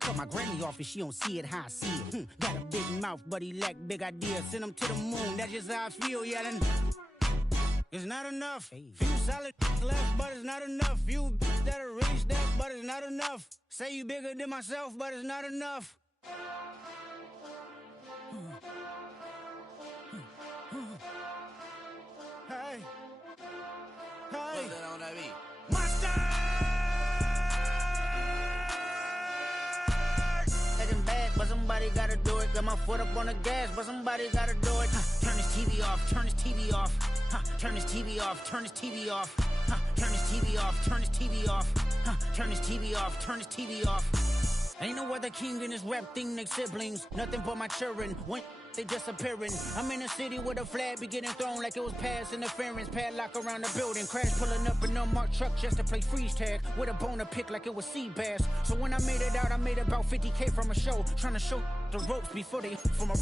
cut my granny off if she don't see it how I see it. Got a big mouth, but he lack big ideas. Send him to the moon, that's just how I feel, yelling. It's not enough. Few solid left, but it's not enough. Few that'll reach that, but it's not enough. Say you bigger than myself, but it's not enough. Hey, hey, Monster! Acting bad, but somebody gotta do it. Got my foot up on the gas, but somebody gotta do it. Turn this TV off, turn this TV off. Turn this TV off, turn this TV off. Turn this TV off, turn this TV off. Turn this TV off, turn this TV off. Ain't no other king in this rap thing, they siblings. Nothing but my children. When they disappearing. I'm in a city where the flag be getting thrown like it was past interference. Padlock around the building. Crash pulling up an unmarked truck just to play freeze tag. With a bone to pick like it was sea bass. So when I made it out, I made about 50K from a show. Trying to show the ropes before they from a...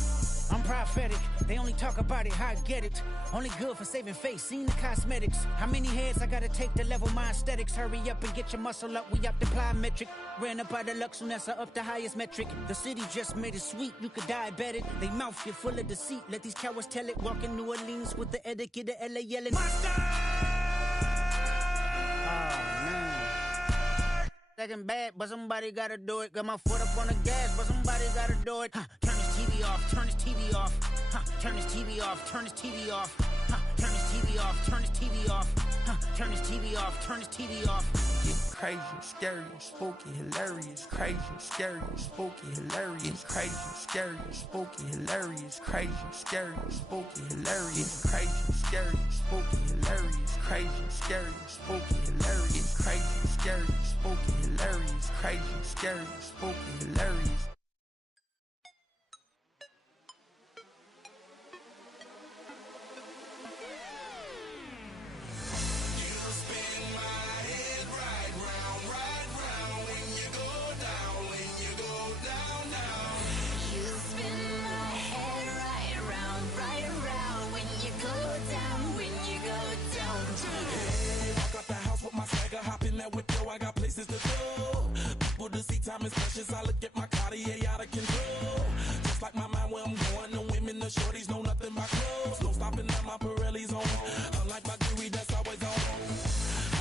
I'm prophetic. They only talk about it, how I get it. Only good for saving face, seen the cosmetics. How many heads I gotta take to level my aesthetics? Hurry up and get your muscle up, we up the plyometric. Ran up out of Lux, soon as I up the highest metric. The city just made it sweet, you could diabetic. They mouth get full of deceit, let these cowards tell it. Walk in New Orleans with the etiquette of LA yelling Monster! Oh man. Second bad, but somebody gotta do it. Got my foot up on the gas, but somebody gotta do it. Turn this TV off, turn this TV off. Turn this TV off, turn this TV off. Turn this TV off, turn this TV off. Turn this TV off, turn this TV off. It's crazy, scary, spooky, hilarious. Crazy, scary, spooky, hilarious. Crazy, scary, spooky, hilarious. Crazy, scary, spooky, hilarious. Crazy, scary, spooky, hilarious. Crazy, scary, spooky, hilarious. Crazy, scary, spooky, hilarious. Crazy, scary, spooky, hilarious. I got places to go. People to see, time is precious. I look at my Cartier out of control. Just like my mind where I'm going. The women, the shorties know nothing but clothes. No stopping at my Pirelli's on. Unlike my jewelry, that's always on.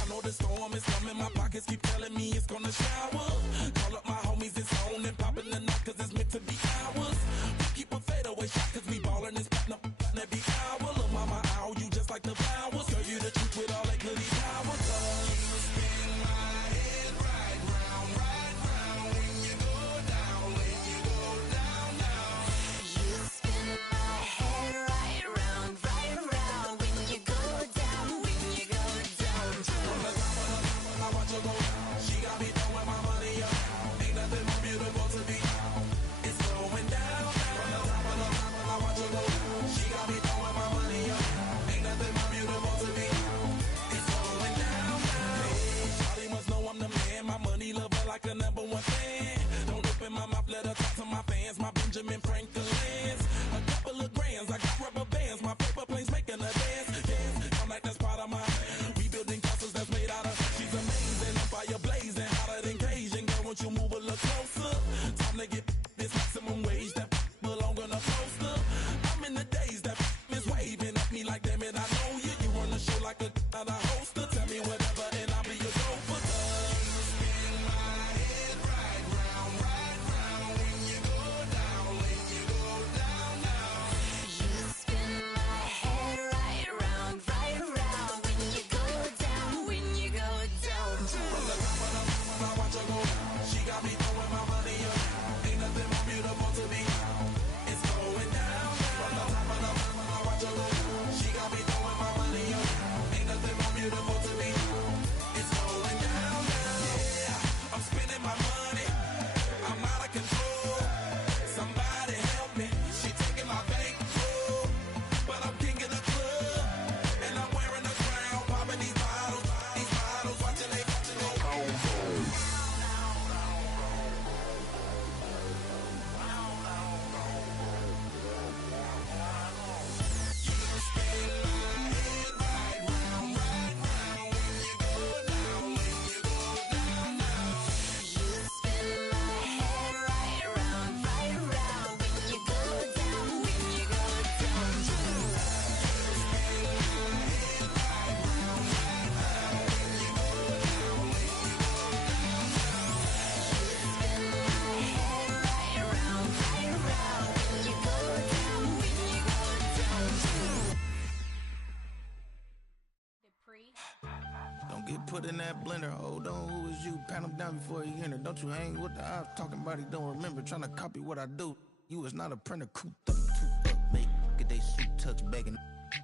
I know the storm is coming. My pockets keep telling me it's gonna shower. Call up my homies, it's on and popping the night cause it's meant to be ours. We keep a fadeaway shot cause we ballin' and spittin' up every hour. Look mama, ow, you just like the flowers. Girl, you the truth with all that goody powers. Hey. put in that blender. Hold on, who is you? Pat him down before he enter. Don't you hang with the ops talking about he don't remember. Trying to copy what I do. You is not a printer, cooped up, too up, make get they suit tucks begging.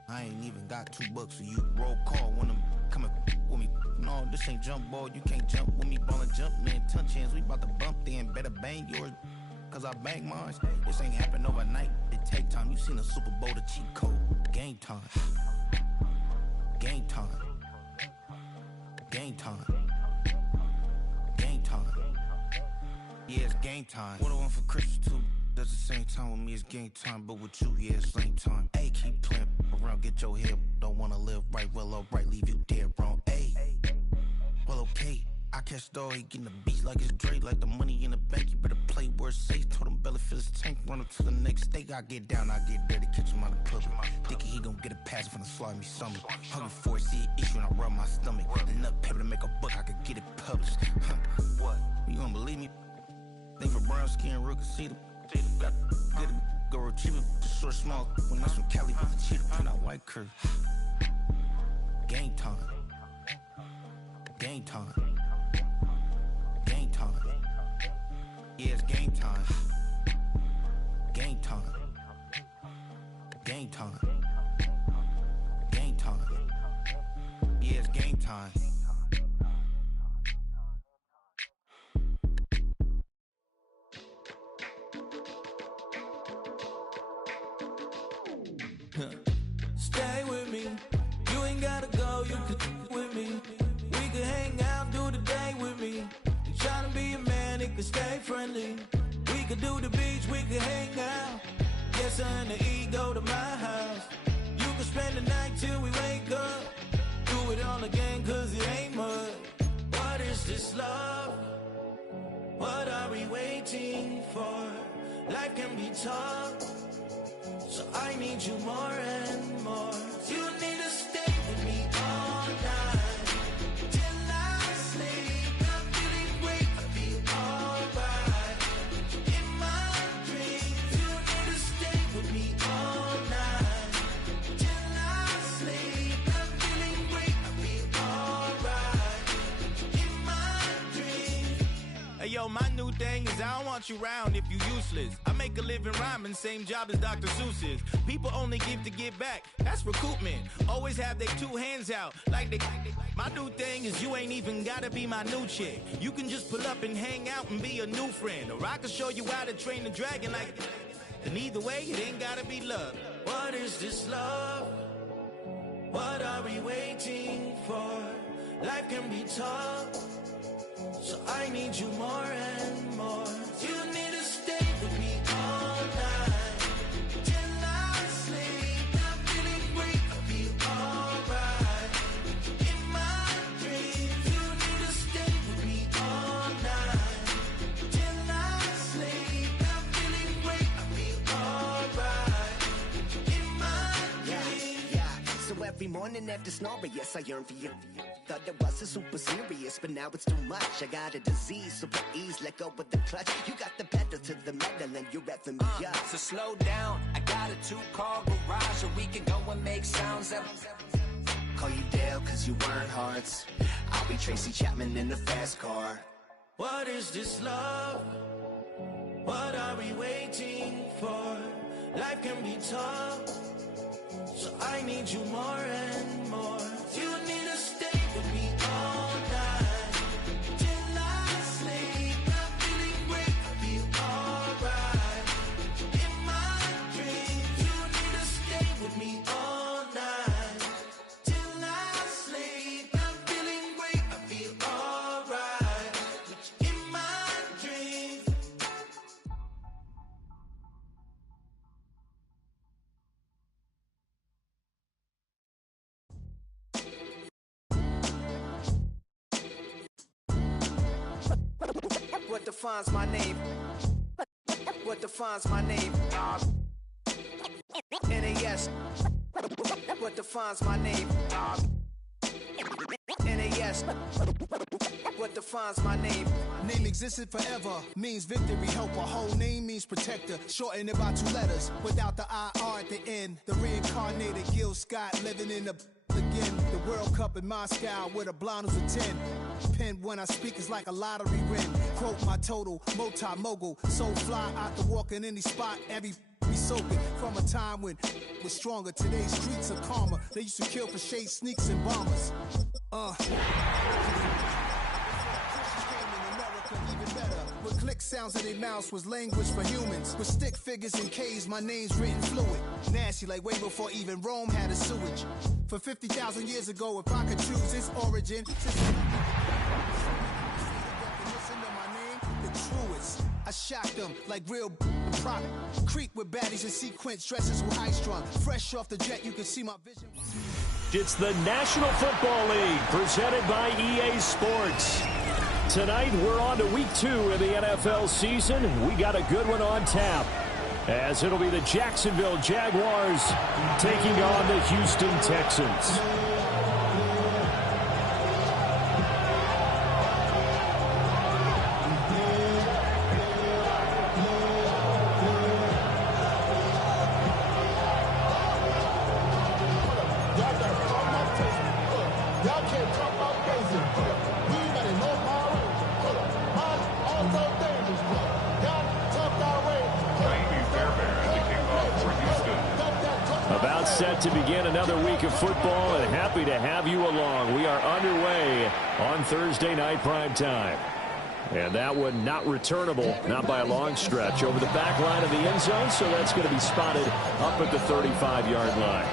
I ain't even got $2 for you. Roll call when I'm coming with me. No, this ain't jump ball. You can't jump with me. Ballin' jump, man. Touch hands. We bout to bump then. Better bang yours, cause I bang mine. This ain't happen overnight. It take time. You seen the Super Bowl, the cheat code. Game time. Game time. Game time. Game time. Yeah, it's game time. What I want for Christmas too. That's the same time with me, it's game time. But with you, yeah, it's same time. Hey, keep playing around, get your head. Don't wanna live right, well, alright, leave you dead wrong. Hey, well, okay. I catch the dog, he getting the beats like it's Dre. Like the money in the bank, you better play where it's safe. Told him belly fill his tank, run him to the next state. I get down, I get dirty, catch him out of public. Thinking he gon' get a pass from the slide me summer. Hungry for it, see it issue and I rub my stomach. Enough paper to make a book, I could get it published. What? You don't believe me? Think for brown skin, real can see them. Got good, go retrieve it, just short, small. When that's from Cali, but the cheetah print out white curve. Game time. Game time. Game time. Yeah, it's game time. Game time. Game time. Game time. Yeah, it's game time. Stay with me. You ain't gotta go, you can with me. We can hang out, do the day with me. You tryna be a man, it can stay friendly. We could do the beach, we could hang out. Get something to eat, go to my house. You can spend the night till we wake up. Do it all again, cause it ain't mud. What is this love? What are we waiting for? Life can be tough, so I need you more and more. You need to stay with me all night till I sleep. I'm feeling great, I'll be alright. In my dreams, you need to stay with me all night till I sleep. I'm feeling great, I'll be alright. In my dreams. Hey yo, my new thing is I don't want you around if you useless. I make a living rhyming, same job as Dr. Seuss's. People only give to get back, that's recoupment. Always have their two hands out, like they. My new thing is you ain't even gotta be my new chick. You can just pull up and hang out and be a new friend. Or I can show you how to train the dragon like. And either way, it ain't gotta be love. What is this love? What are we waiting for? Life can be tough, so I need you more and more. You need to stay with me all night till I sleep. I'm feeling great, I'll be alright. In my dreams, you need to stay with me all night till I sleep. I'm feeling great, I'll be alright. In my dreams. Yeah. So every morning after snoring, yes, I yearn for you. Thought it wasn't super serious, but now it's too much. I got a disease, so please let go with the clutch. You got the pedal to the metal and you're revving me up. So slow down, I got a 2-car garage, so we can go and make sounds up. Call you Dale, cause you weren't hearts. I'll be Tracy Chapman in the fast car. What is this love? What are we waiting for? Life can be tough, so I need you more and more. You need to stay with me all night till I sleep. I'm feeling great, I'll be alright. In my dreams, you need to stay with me all night till I sleep. I'm feeling great, I'll be alright. In my dreams. What defines my name? What defines my name? NAS. What defines my name? NAS. What defines my name? Name existed forever, means victory, helper. Whole name means protector, shortened it by 2 letters, without the IR at the end. The reincarnated Gil Scott living in the again. The World Cup in Moscow with a blonde who's a 10. Pen when I speak is like a lottery win. Quote my total, multi-mogul. So fly out to walk in any spot, every be soaking from a time when was stronger. Today's streets are calmer. They used to kill for shade sneaks and bombers. With click sounds in their mouths was language for humans. With stick figures and K's, my name's written fluid. Nasty like way before even Rome had a sewage. For 50,000 years ago, if I could choose its origin, the truest. I shocked them like real prop. Creep with baddies and sequence dresses with high strung. Fresh off the jet, you can see my vision. It's the National Football League presented by EA Sports. Tonight, we're on to week 2 of the NFL season. We got a good one on tap, as it'll be the Jacksonville Jaguars taking on the Houston Texans. Set to begin another week of football, and happy to have you along. We are underway on Thursday night prime time. And that one not returnable, not by a long stretch, over the back line of the end zone, so that's going to be spotted up at the 35-yard line.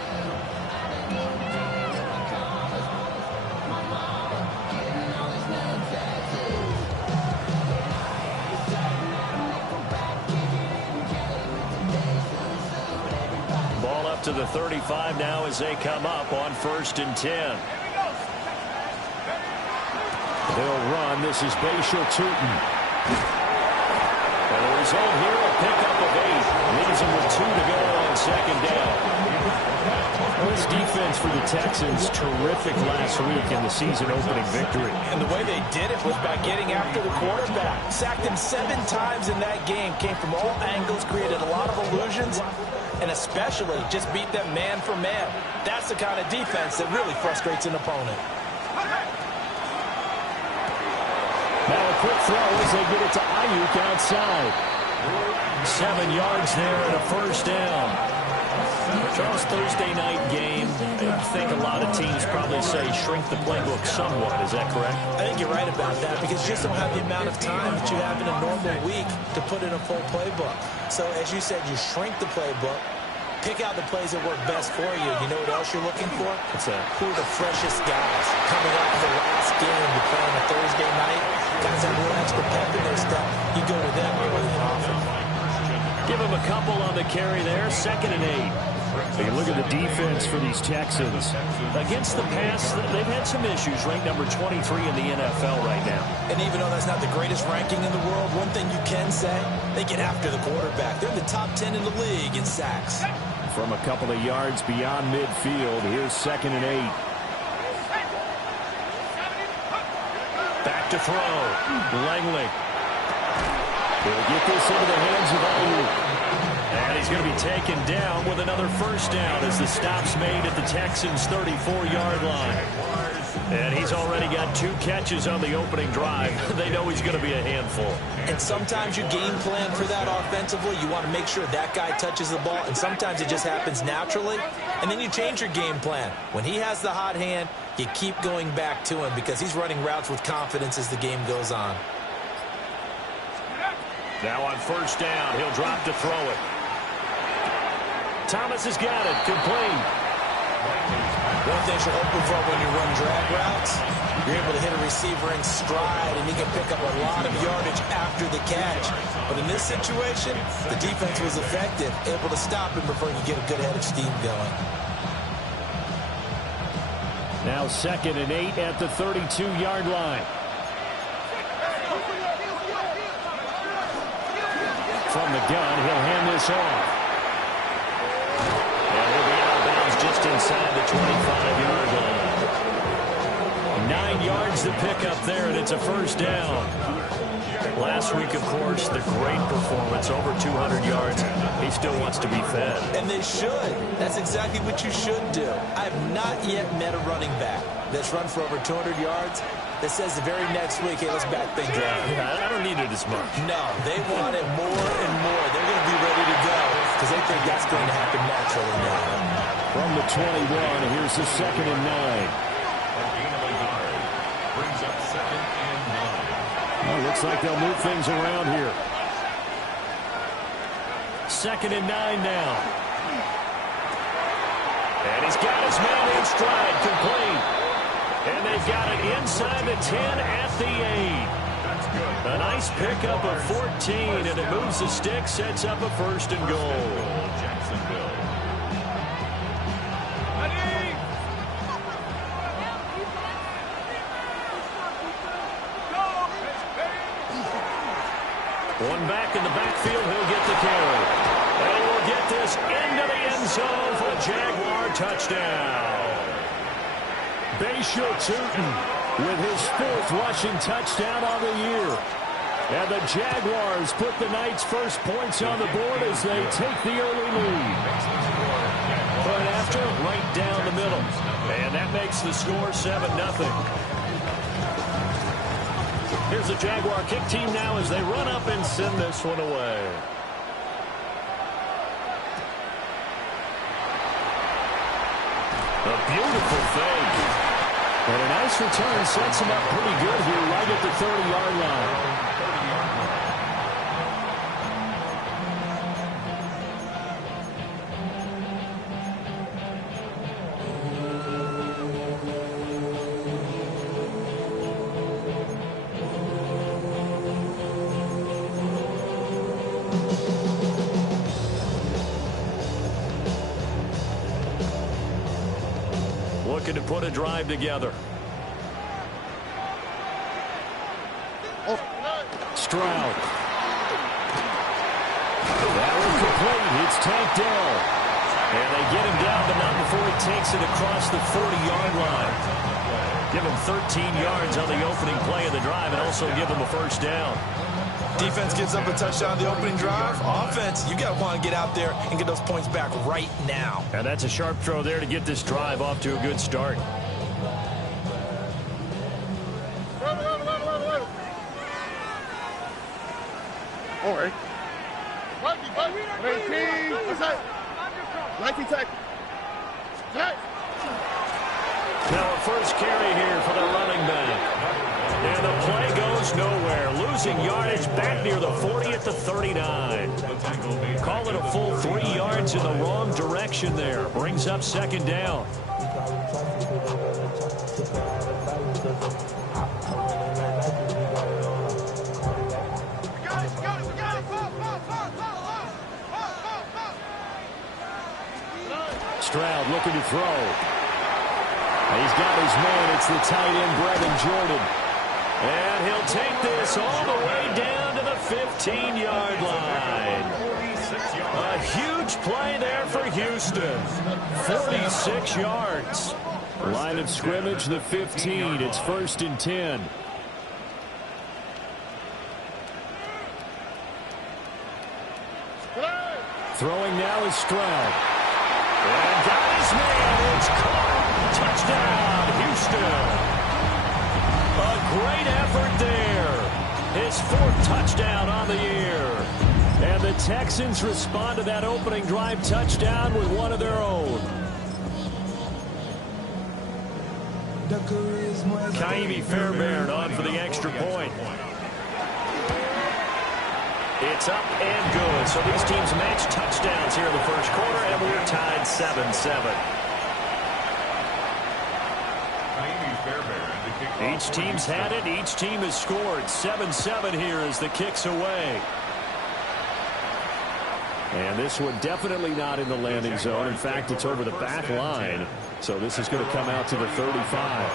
To the 35 now as they come up on 1st and 10. They'll run. This is Bashal Tootin. And the result here, a pickup of 8. Leaves them with 2 to go on 2nd down. Well, this defense for the Texans, terrific last week in the season-opening victory. And the way they did it was by getting after the quarterback. Sacked him 7 times in that game. Came from all angles, created a lot of illusions, and especially just beat them man for man. That's the kind of defense that really frustrates an opponent. Now a quick throw as they get it to Ayuk outside. 7 yards there and a 1st down. Charles, Thursday night game, I think a lot of teams probably say shrink the playbook somewhat. Is that correct? I think you're right about that because you just don't have the amount of time that you have in a normal week to put in a full playbook. So as you said, you shrink the playbook, pick out the plays that work best for you. You know what else you're looking for? What's that? Who are the freshest guys coming off the last game to play on a Thursday night? Guys have a little extra pep in their step. You go to them early and often. Give him a couple on the carry there. 2nd and 8. You look at the defense for these Texans. Against the pass, they've had some issues. Ranked number 23 in the NFL right now. And even though that's not the greatest ranking in the world, one thing you can say, they get after the quarterback. They're in the top 10 in the league in sacks. From a couple of yards beyond midfield, here's 2nd and 8. Back to throw. Langley. He'll get this into the hands of Ayuk. And he's going to be taken down with another 1st down as the stop's made at the Texans' 34-yard line. And he's already got 2 catches on the opening drive. They know he's going to be a handful. And sometimes you game plan for that offensively. You want to make sure that guy touches the ball. And sometimes it just happens naturally. And then you change your game plan. When he has the hot hand, you keep going back to him because he's running routes with confidence as the game goes on. Now on 1st down, he'll drop to throw it. Thomas has got it. Complete. One thing you're hoping for when you run drag routes, you're able to hit a receiver in stride, and you can pick up a lot of yardage after the catch. But in this situation, the defense was effective, able to stop him before you get a good head of steam going. Now 2nd and 8 at the 32-yard line. From the gun, he'll hand this off. And he'll be out of bounds just inside the 25-yard line. 9 yards to pick up there, and it's a first down. Last week, of course, the great performance, over 200 yards. He still wants to be fed. And they should. That's exactly what you should do. I have not yet met a running back that's run for over 200 yards that says the very next week, hey, let's back things up. I don't need it as much. No, they want it more and more. They're going to be ready to go because they think that's going to happen naturally now. From the 21, here's the 2nd and 9. Brings up 2nd and 9. Well, looks like they'll move things around here. 2nd and 9 now. And he's got his man in stride, complete. And they've got it inside the 10 at the 8. A nice pickup of 14, and it moves the stick, sets up a 1st and goal. Jacksonville. One back in the backfield, he'll get the carry. And he will get this into the end zone for a Jaguar touchdown. Bayshaw Tootin with his 4th rushing touchdown on the year. And the Jaguars put the night's first points on the board as they take the early lead. But after, right down the middle. And that makes the score 7-0. Here's the Jaguar kick team now as they run up and send this one away. A beautiful fake. And a nice return sets him up pretty good here right at the 30-yard line. Looking to put a drive together. Stroud. That one complete. It's tanked down. And they get him down, but not before he takes it across the 40-yard line. Give him 13 yards on the opening play of the drive and also give him a first down. Defense gives up a touchdown on the opening drive. Offense, you got to want to get out there and get those points back right now. And that's a sharp throw there to get this drive off to a good start. All right. 19. What's that? 19 tackles. Now a first carry here for the running back. And the play goes nowhere. Losing yardage back near the 40 at the 39. Call it a full 3 yards in the wrong direction there. Brings up 2nd down. Stroud looking to throw. He's got his man. It's the tight end, Brevin Jordan. And he'll take this all the way down to the 15-yard line. A huge play there for Houston. 46 yards. Line of scrimmage, the 15. It's 1st and 10. Throwing now is Stroud. And got his man. It's caught. Touchdown, Houston. A great effort there. His 4th touchdown on the year. And the Texans respond to that opening drive touchdown with one of their own. Kaimi Fairbairn on for the extra point. It's up and good. So these teams match touchdowns here in the first quarter, and we're tied 7-7. Each team's had it. Each team has scored. 7-7 here as the kick's away. And this one definitely not in the landing zone. In fact, it's over the back line. So this is going to come out to the 35.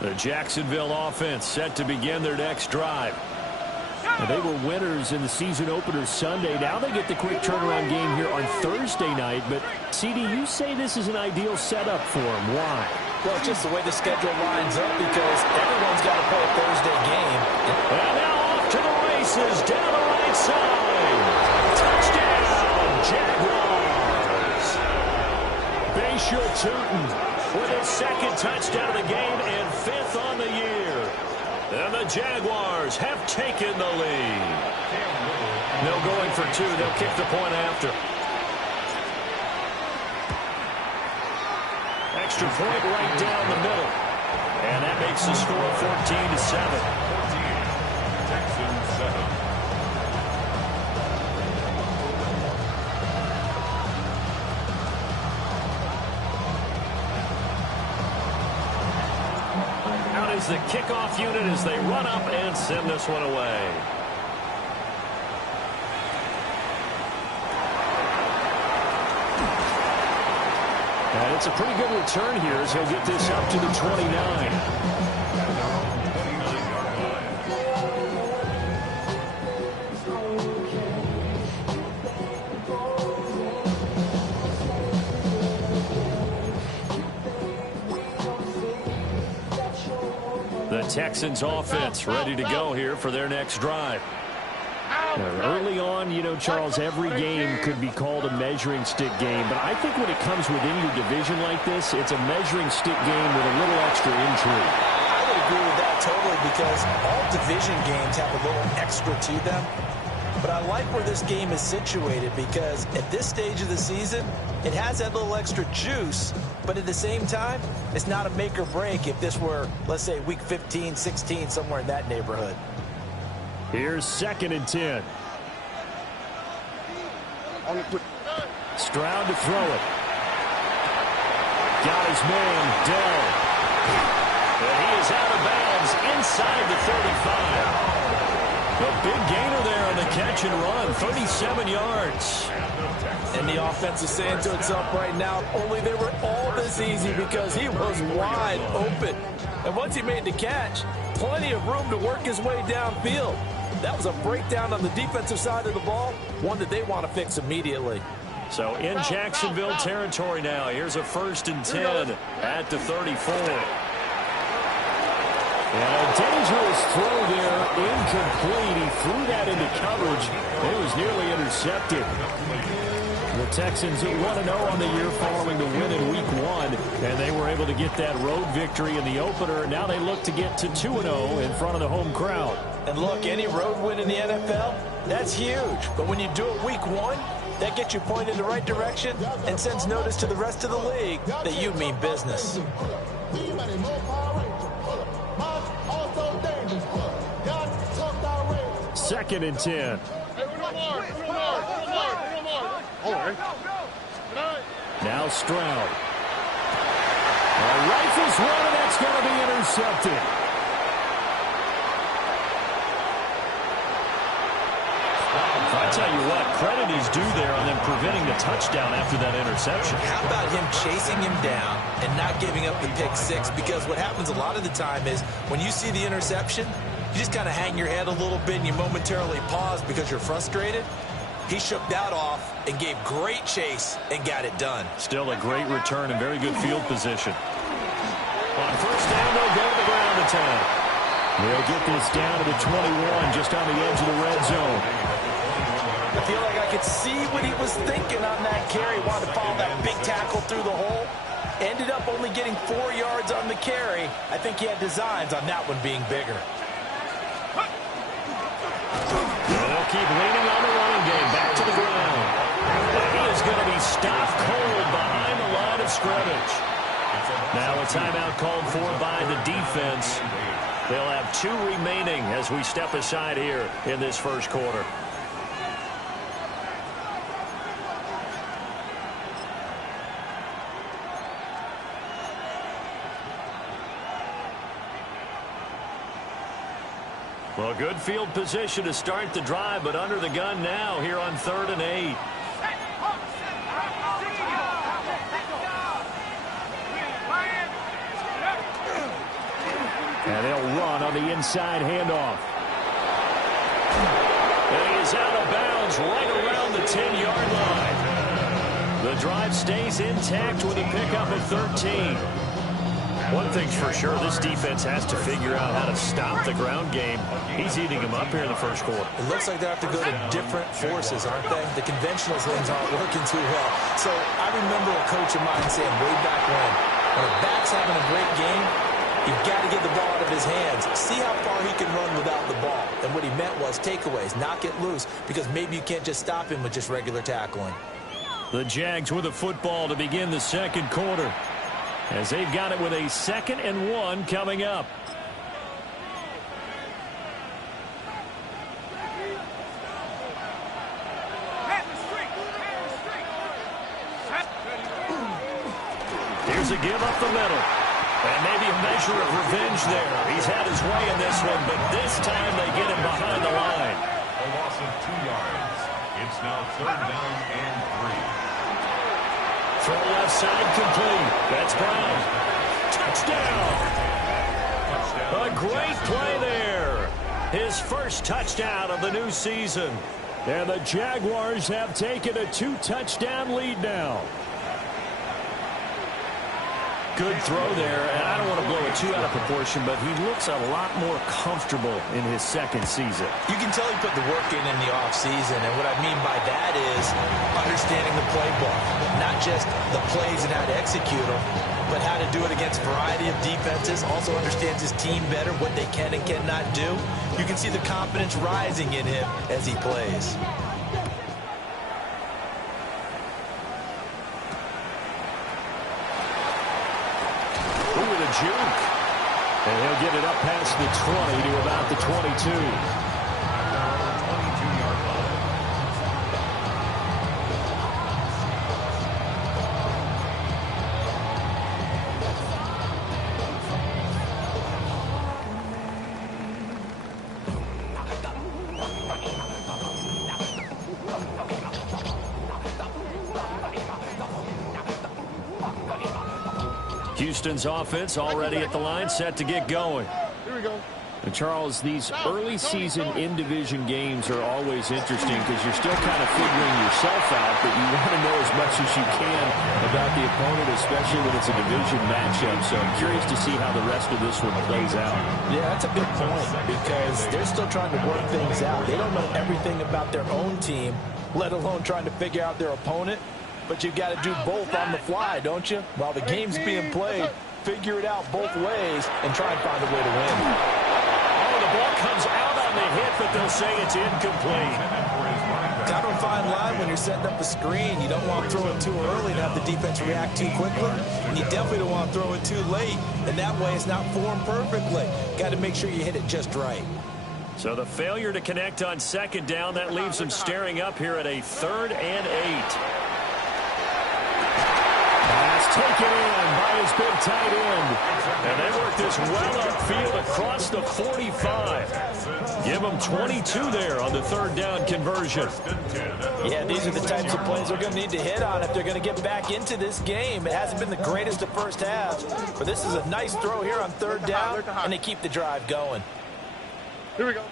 The Jacksonville offense set to begin their next drive. And they were winners in the season opener Sunday. Now they get the quick turnaround game here on Thursday night. But, CD, you say this is an ideal setup for them. Why? Well, just the way the schedule lines up because everyone's got to play a Thursday game. And now off to the races down the right side. Touchdown, Jaguars. Bayshore Tootin with his second touchdown of the game and fifth on the year. And the Jaguars have taken the lead. No going for two. They'll kick the point after. Extra point right down the middle. And that makes the score 14-7. Texans 7. Out is the kickoff unit as they run up and send this one away. And it's a pretty good return here as he'll get this up to the 29. The Texans offense ready to go here for their next drive. Early on, you know, Charles, every game could be called a measuring stick game. But I think when it comes within your division like this, it's a measuring stick game with a little extra intrigue. I would agree with that totally because all division games have a little extra to them. But I like where this game is situated because at this stage of the season, it has that little extra juice. But at the same time, it's not a make or break if this were, let's say, week 15, 16, somewhere in that neighborhood. Here's 2nd and 10. Stroud to throw it. Got his man, Dell. And he is out of bounds inside the 35. A big gainer there on the catch and run, 37 yards. And the offense is saying to itself right now, only they were all this easy because he was wide open. And once he made the catch, plenty of room to work his way downfield. That was a breakdown on the defensive side of the ball, one that they want to fix immediately. So in Jacksonville territory now, here's a 1st and 10 at the 34. And a dangerous throw there, incomplete. He threw that into coverage. It was nearly intercepted. The Texans are 1-0 on the year following the win in Week 1, and they were able to get that road victory in the opener. Now they look to get to 2-0 in front of the home crowd. And look, any road win in the NFL, that's huge. But when you do it Week 1, that gets you pointed in the right direction and sends notice to the rest of the league that you mean business. 2nd and 10. Now Stroud. Rifles one, and that's going to be intercepted. I tell you what, credit is due there on them preventing the touchdown after that interception. How about him chasing him down and not giving up the pick six? Because what happens a lot of the time is when you see the interception, you just kind of hang your head a little bit and you momentarily pause because you're frustrated. He shook that off and gave great chase and got it done. Still a great return and very good field position. On 1st down, they'll go to the ground attack. They'll get this down to the 21, just on the edge of the red zone. I feel like I could see what he was thinking on that carry. Wanted to follow that big tackle through the hole. Ended up only getting 4 yards on the carry. I think he had designs on that one being bigger. They'll keep leaning on the running game. Back to the ground. He is going to be stopped cold behind the line of scrimmage. Now a timeout called for by the defense. They'll have 2 remaining as we step aside here in this first quarter. Well, good field position to start the drive, but under the gun now here on 3rd and 8. And they'll run on the inside handoff. And he is out of bounds right around the 10-yard line. The drive stays intact with a pickup of 13. One thing's for sure, this defense has to figure out how to stop the ground game. He's eating them up here in the first quarter. It looks like they have to go to different forces, aren't they? The conventional things aren't working too well. So I remember a coach of mine saying way back when a back's having a great game, you've got to get the ball out of his hands. See how far he can run without the ball. And what he meant was takeaways, knock it loose, because maybe you can't just stop him with just regular tackling. The Jags with a football to begin the second quarter, as they've got it with a 2nd and 1 coming up. Here's a give up the middle. And maybe a measure of revenge there. He's had his way in this one, but this time they get him behind the line. A loss of 2 yards. It's now 3rd down and 3. Throw left side complete. That's Brown. Touchdown. A great play there. His first touchdown of the new season. And the Jaguars have taken a 2-touchdown lead now. Good throw there, and I don't want to blow it too out of proportion, but he looks a lot more comfortable in his second season. You can tell he put the work in the offseason, and what I mean by that is understanding the playbook. Not just the plays and how to execute them, but how to do it against a variety of defenses. Also understands his team better, what they can and cannot do. You can see the confidence rising in him as he plays. Juke. And he'll get it up past the 20 to about the 22. 22-yard line. Houston's offense already at the line, set to get going. Here we go. And Charles, these early season in-division games are always interesting because you're still kind of figuring yourself out, but you want to know as much as you can about the opponent, especially when it's a division matchup. So I'm curious to see how the rest of this one plays out. Yeah, that's a good point because they're still trying to work things out. They don't know everything about their own team, let alone trying to figure out their opponent. But you've got to do both on the fly, don't you? While the game's being played, figure it out both ways and try and find a way to win. Oh, the ball comes out on the hit, but they'll say it's incomplete. Kind of a fine line when you're setting up a screen. You don't want to throw it too early and have the defense react too quickly. And you definitely don't want to throw it too late. And that way it's not formed perfectly. Got to make sure you hit it just right. So the failure to connect on second down, that leaves them staring up here at a 3rd and 8. Pass taken in by his big tight end. And they work this well upfield across the 45. Give them 22 there on the 3rd down conversion. Yeah, these are the types of plays they're going to need to hit on if they're going to get back into this game. It hasn't been the greatest of first halves, but this is a nice throw here on 3rd down, and they keep the drive going. Here we go.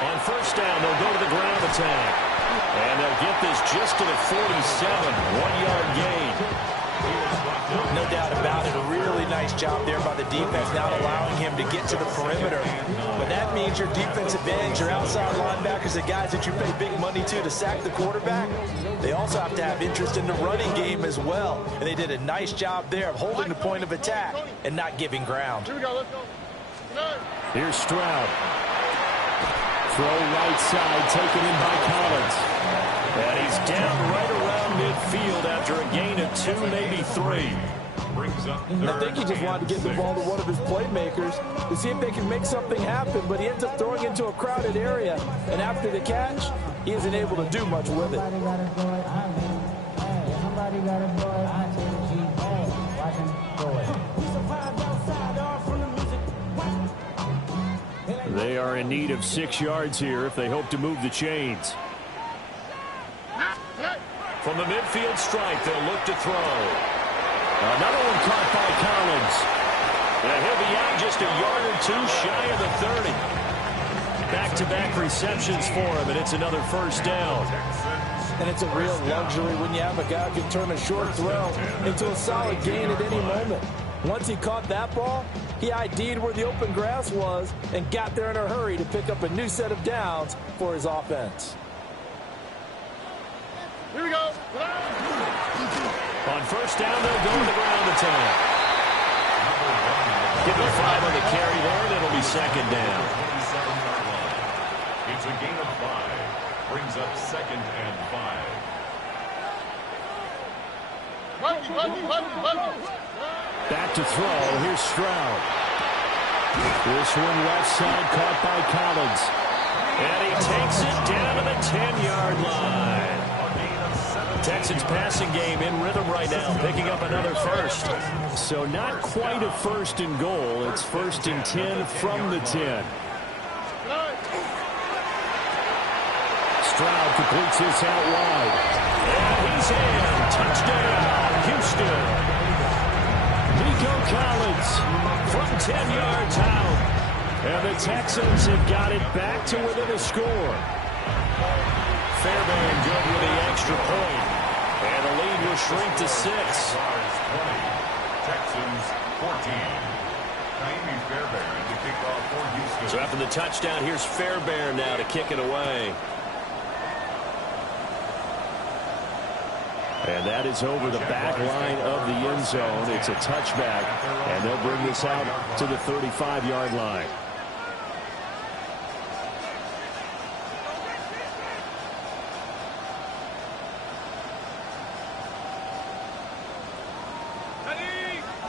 On 1st down, they'll go to the ground attack. And they'll get this just to the 47, 1-yard gain. No doubt about it. A really nice job there by the defense, not allowing him to get to the perimeter. But that means your defensive ends, your outside linebackers, the guys that you pay big money to sack the quarterback, they also have to have interest in the running game as well. And they did a nice job there of holding the point of attack and not giving ground. Here we go. Let's go. Here's Stroud. Throw right side, taken in by Collins. And he's down right around midfield after a gain of 2, maybe 3. I think he just wanted to get the ball to one of his playmakers to see if they can make something happen, but he ends up throwing into a crowded area. And after the catch, he isn't able to do much with it. They are in need of 6 yards here if they hope to move the chains. From the midfield stripe, they'll look to throw. Another one caught by Collins. And he'll be out just a yard or 2 shy of the 30. back-to-back receptions for him, and it's another first down. And it's a real luxury when you have a guy who can turn a short throw into a solid gain at any moment. Once he caught that ball, he ID'd where the open grass was and got there in a hurry to pick up a new set of downs for his offense. Here we go. On first down, they'll go to the ground attack. Give him 5 on the carry there, and it'll be second down. It's a gain of 5. Brings up second and 5. Back to throw. Here's Stroud. This one left side caught by Collins. And he takes it down to the 10-yard line. Texans passing game in rhythm right now, picking up another first. So not quite a first and goal. It's first and 10 from the 10. Stroud completes his out wide. And he's in. Touchdown, Houston. Nico Collins from 10 yards out. And the Texans have got it back to within a score. Fairbairn good with the extra point. And the lead will shrink to 6. Texans 14. Fairbairn to kick off for Houston. So after the touchdown, here's Fairbairn now to kick it away. And that is over the back line of the end zone. It's a touchback, and they'll bring this out to the 35-yard line.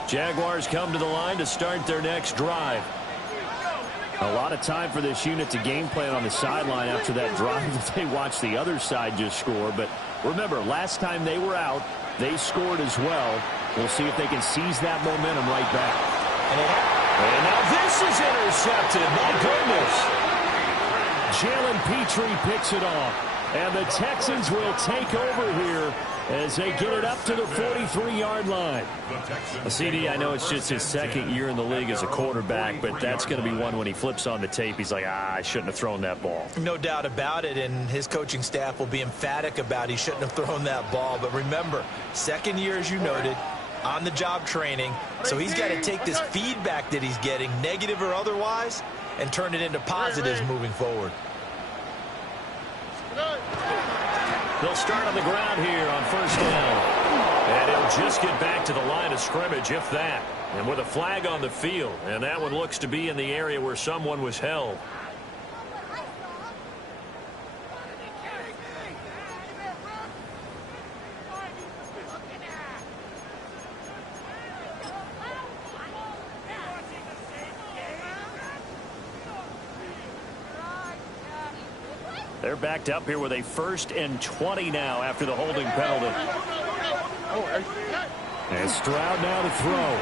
Jaguars come to the line to start their next drive. A lot of time for this unit to game plan on the sideline after that drive that they watched the other side just score. But remember, last time they were out, they scored as well. We'll see if they can seize that momentum right back. And now this is intercepted. My goodness. Jalen Petrie picks it off. And the Texans will take over here as they get it up to the 43-yard line. CD, I know it's just his second year in the league as a quarterback, but that's going to be one when he flips on the tape. He's like, I shouldn't have thrown that ball. No doubt about it, and his coaching staff will be emphatic about he shouldn't have thrown that ball. But remember, second year, as you noted, on-the-job training, so he's got to take this feedback that he's getting, negative or otherwise, and turn it into positives moving forward. They'll start on the ground here on first down. And he'll just get back to the line of scrimmage, if that. And with a flag on the field. And that one looks to be in the area where someone was held. They're backed up here with a 1st and 20 now after the holding penalty. And Stroud now to throw.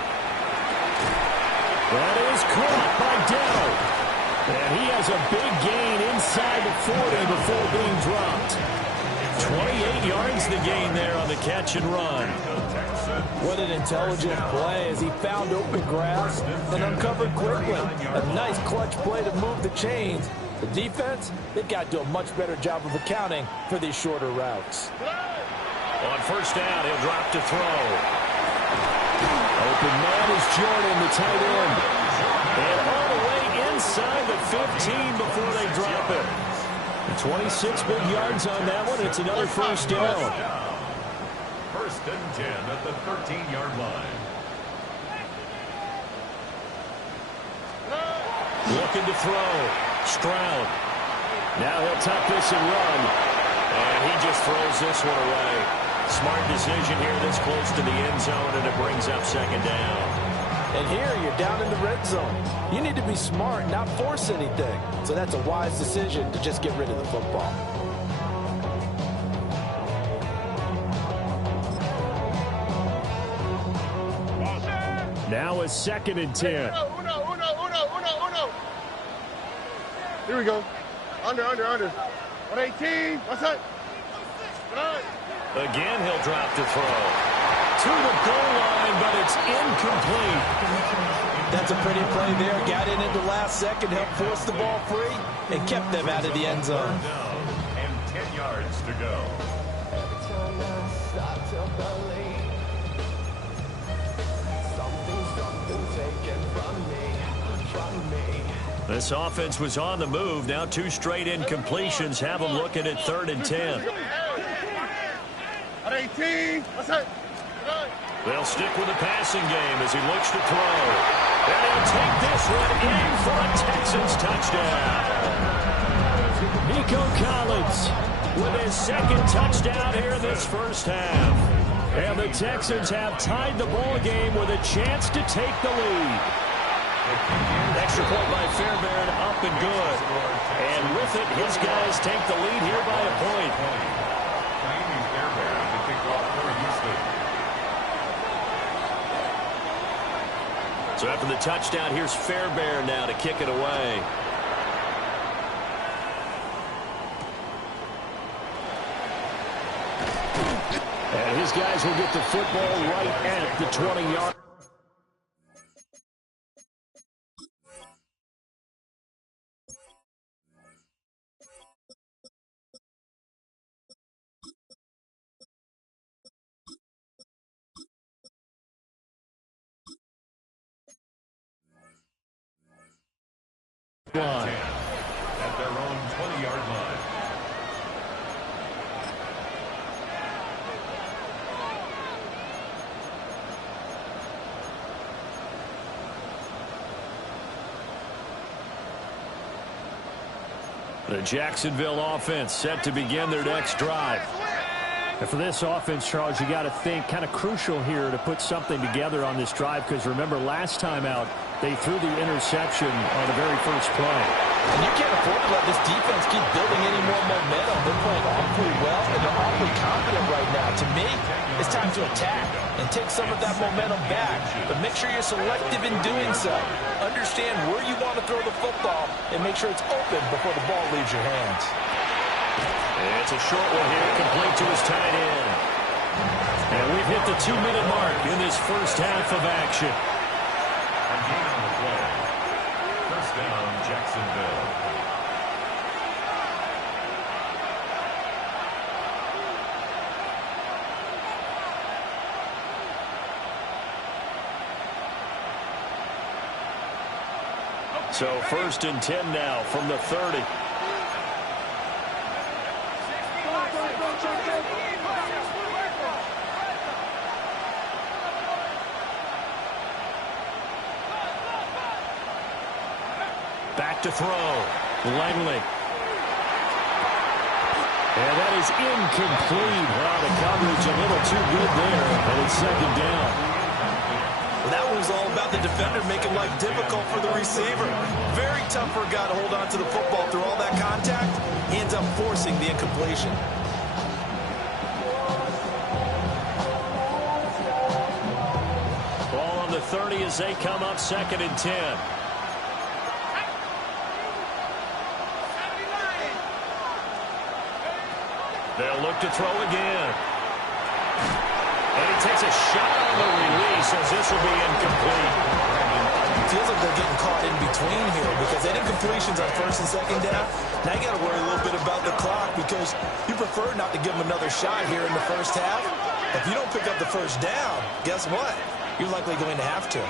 That is caught by Dell. And he has a big gain inside the 40 before being dropped. 28 yards the gain there on the catch and run. What an intelligent play as he found open grass and uncovered quickly. A nice clutch play to move the chains. The defense, they've got to do a much better job of accounting for these shorter routes. On first down, he'll drop to throw. Open man is Jordan, the tight end. And all the way inside the 15 before they drop it. 26 big yards on that one. It's another first down. 1st and 10 at the 13-yard line. Looking to throw. Stroud. Now he'll tuck this and run. And he just throws this one away. Smart decision here this close to the end zone, and it brings up second down. And here you're down in the red zone. You need to be smart, not force anything. So that's a wise decision to just get rid of the football. Now a 2nd and 10. Uno. Here we go. Under. 118. What's that? Again, he'll drop to throw. To the goal line, but it's incomplete. That's a pretty play there. Got in at the last second, helped force the ball free, and kept them out of the end zone. And 10 yards to go. This offense was on the move. Now 2 straight incompletions have them looking at 3rd and 10. They'll stick with the passing game as he looks to throw. And he'll take this one in for a Texans touchdown. Nico Collins with his 2nd touchdown here in this first half. And the Texans have tied the ball game with a chance to take the lead. Extra point by Fairbairn, up and good. And with it, his guys take the lead here by a point. So after the touchdown, here's Fairbairn now to kick it away. And his guys will get the football right at the 20-yard. At their own 20-yard line. The Jacksonville offense set to begin their next drive. And for this offense, Charles, you got to think kind of crucial here to put something together on this drive, because remember last time out they threw the interception on the very first play. And you can't afford to let this defense keep building any more momentum. They're playing awfully well, and they're awfully confident right now. To me, it's time to attack and take some of that momentum back. But make sure you're selective in doing so. Understand where you want to throw the football and make sure it's open before the ball leaves your hands. It's a short one here, complete to his tight end. And we've hit the 2-minute mark in this first half of action. A gain on the play. First down, Jacksonville. So 1st and 10 now from the 30. Back to throw. Langley. And that is incomplete. Wow, the coverage a little too good there. And it's 2nd down. Well, that one was all about the defender making life difficult for the receiver. Very tough for a guy to hold on to the football through all that contact. He ends up forcing the incompletion. Ball on the 30 as they come up 2nd and 10. They'll look to throw again. And he takes a shot on the release as this will be incomplete. Feels like they're getting caught in between here because that incompletion's on 1st and 2nd down. Now you got to worry a little bit about the clock because you prefer not to give them another shot here in the first half. If you don't pick up the first down, guess what? You're likely going to have to.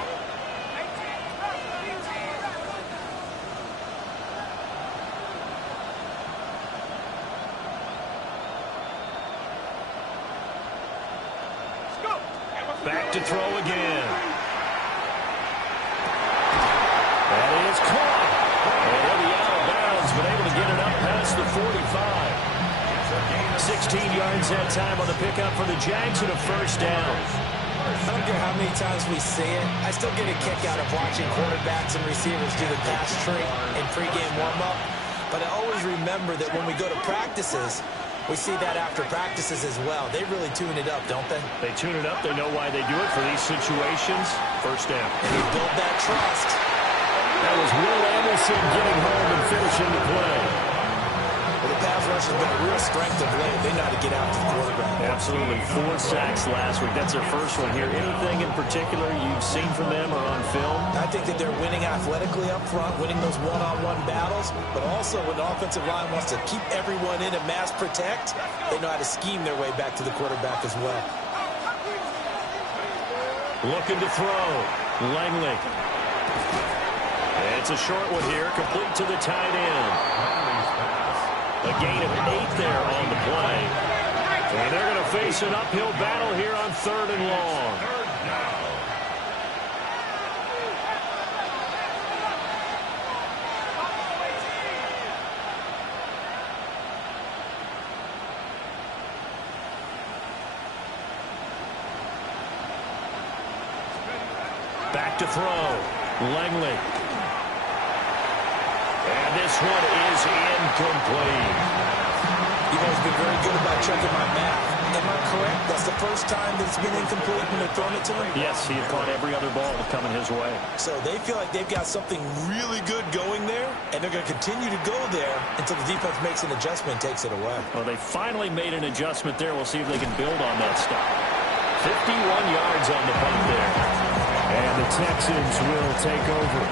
Back to throw again. That is caught. And he'll be out of bounds, but able to get it up past the 45. 16 yards that time on the pickup for the Jags and a 1st down. I don't care how many times we see it. I still get a kick out of watching quarterbacks and receivers do the pass tree in pregame warm-up. But I always remember that when we go to practices, we see that after practices as well. They really tune it up, don't they? They tune it up. They know why they do it for these situations. 1st down. And you build that trust. That was Will Anderson getting home and finishing the play. Well, the pass rush rush has been a real strength of late. They know how to get out to the quarterback. Absolutely. 4 sacks last week. That's their first one here. Anything in particular you've seen from them or on film? I think that they're winning athletically up front, winning those one-on-one battles, but also when the offensive line wants to keep everyone in and mass protect, they know how to scheme their way back to the quarterback as well. Looking to throw. Langley. It's a short one here, complete to the tight end. A gain of 8 there on the play. And they're going to face an uphill battle here on 3rd and long. Back to throw. Langley. And this one is incomplete. You've always been very good about checking my math. Am I correct? That's the first time that it's been incomplete when they're throwing it to him? Yes, he had caught every other ball coming his way. So they feel like they've got something really good going there, and they're going to continue to go there until the defense makes an adjustment and takes it away. Well, they finally made an adjustment there. We'll see if they can build on that stop. 51 yards on the punt there. And the Texans will take over.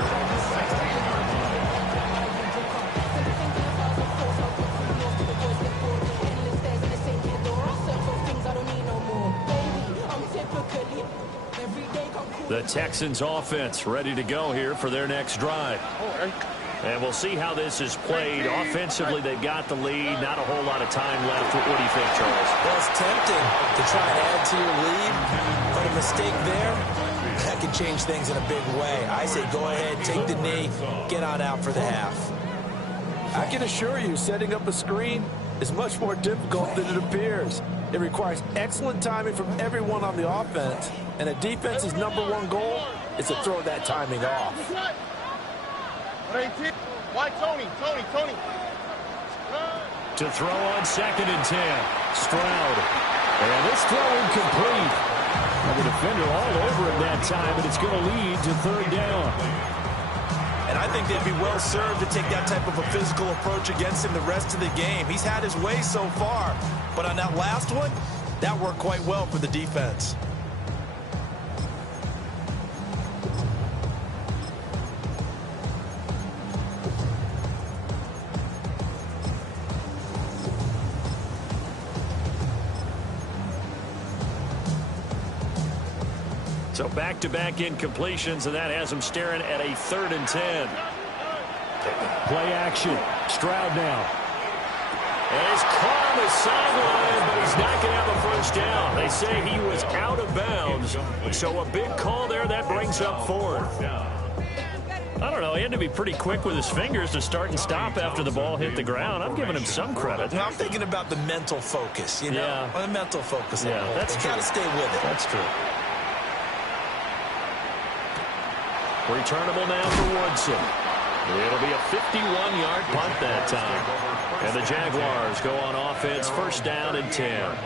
The Texans offense ready to go here for their next drive. And we'll see how this is played. Offensively, they've got the lead. Not a whole lot of time left. What do you think, Charles? Well, it's tempting to try and add to your lead, but a mistake there, that can change things in a big way. I say go ahead, take the knee, get on out for the half. I can assure you, setting up a screen is much more difficult than it appears. It requires excellent timing from everyone on the offense, and a defense's #1 goal is to throw that timing off. Why Tony? To throw on 2nd and 10. Stroud. And this throw incomplete. And the defender all over him that time, and it's going to lead to 3rd down. And I think they'd be well served to take that type of a physical approach against him the rest of the game. He's had his way so far, but on that last one, that worked quite well for the defense. So back-to-back incompletions, and that has them staring at a 3rd and 10. Play action. Stroud now. And he's caught on the sideline, but he's not going to have a first down. They say he was out of bounds. So a big call there. That brings up 4th. I don't know. He had to be pretty quick with his fingers to start and stop after the ball hit the ground. I'm giving him some credit. Well, I'm thinking about the mental focus, you know? Yeah. Well, the mental focus. Yeah, that's true. You got to stay with it. That's true. Returnable now for Woodson. It'll be a 51-yard punt that time. And the Jaguars go on offense, 1st down and 10.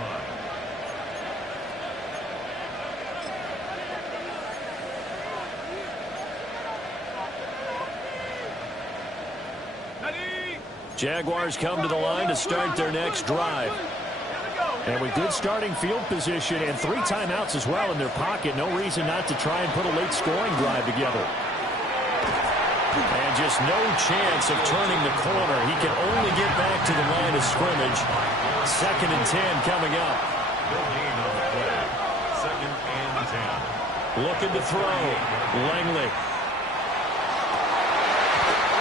Jaguars come to the line to start their next drive. And with good starting field position and 3 timeouts as well in their pocket, no reason not to try and put a late scoring drive together. And just no chance of turning the corner. He can only get back to the line of scrimmage. 2nd and 10 coming up. 2nd and 10. Looking to throw. Langley.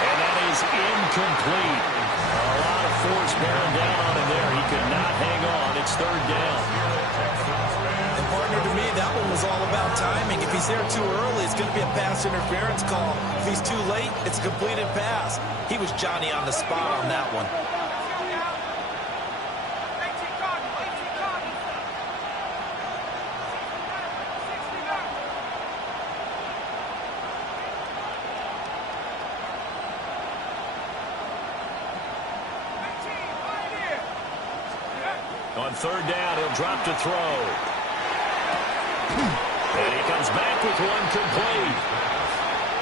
And that is incomplete. A lot of force bearing down on him there. He could not hang on. It's 3rd down. And partner, to me, that one was all about timing. If he's there too early, it's going to be a pass interference call. If he's too late, it's a completed pass. He was Johnny on the spot on that one. On 3rd down, he'll drop to throw. And he comes back with one complete.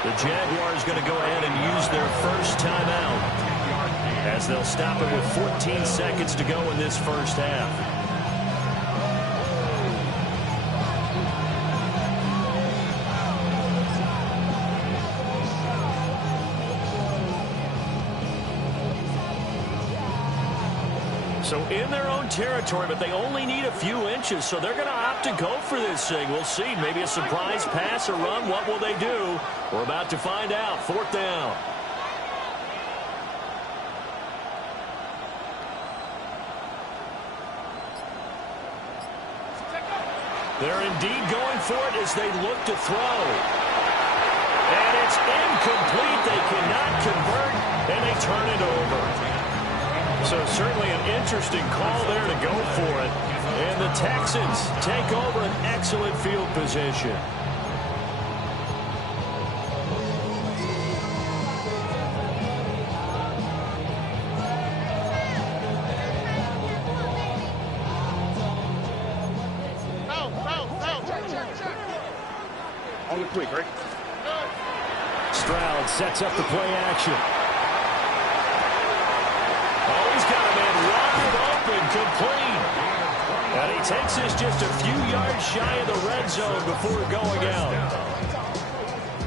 The Jaguars going to go ahead and use their first timeout. as they'll stop it with 14 seconds to go in this first half. So in their own territory, but they only need a few inches, so they're going to opt to go for this thing. We'll see. Maybe a surprise pass or run. What will they do? We're about to find out. 4th down. They're indeed going for it as they look to throw. And it's incomplete. They cannot convert, and they turn it over. So certainly an interesting call there to go for it. And the Texans take over an excellent field position. On the quick, right? Stroud sets up the play action. Oh, he's got a man wide open, complete. And he takes this just a few yards shy of the red zone before going out.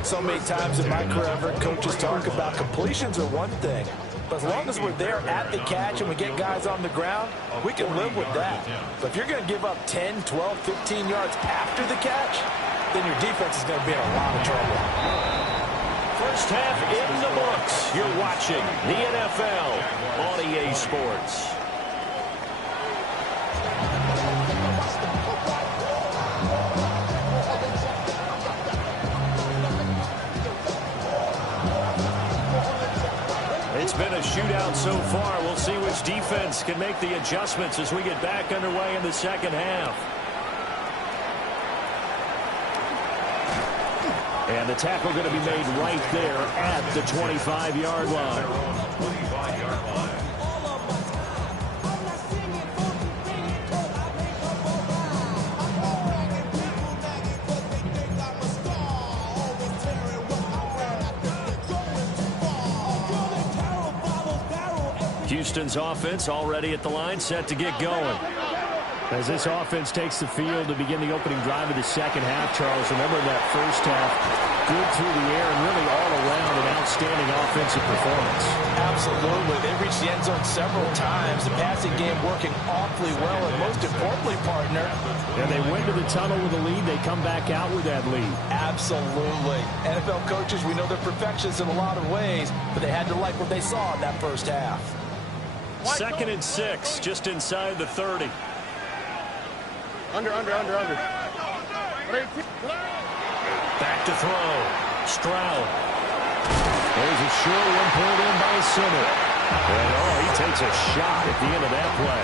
So many times in my career, I've heard coaches talk about completions are one thing. But as long as we're there at the catch and we get guys on the ground, we can live with that. But if you're going to give up 10, 12, 15 yards after the catch, then your defense is going to be in a lot of trouble. First half in the books. You're watching the NFL on EA Sports. It's been a shootout so far. We'll see which defense can make the adjustments as we get back underway in the second half. And the tackle going to be made right there at the 25-yard line. Houston's offense already at the line, set to get going. As this offense takes the field to begin the opening drive of the second half, Charles, remember that first half, good through the air and really all around an outstanding offensive performance. Absolutely. They reached the end zone several times. The passing game working awfully well, and most importantly, partner. And they went to the tunnel with a lead. They come back out with that lead. Absolutely. NFL coaches, we know they're perfectionists in a lot of ways, but they had to like what they saw in that first half. 2nd and 6, just inside the 30. Under. Back to throw. Stroud. There's a sure one pulled in by Center. And, he takes a shot at the end of that play.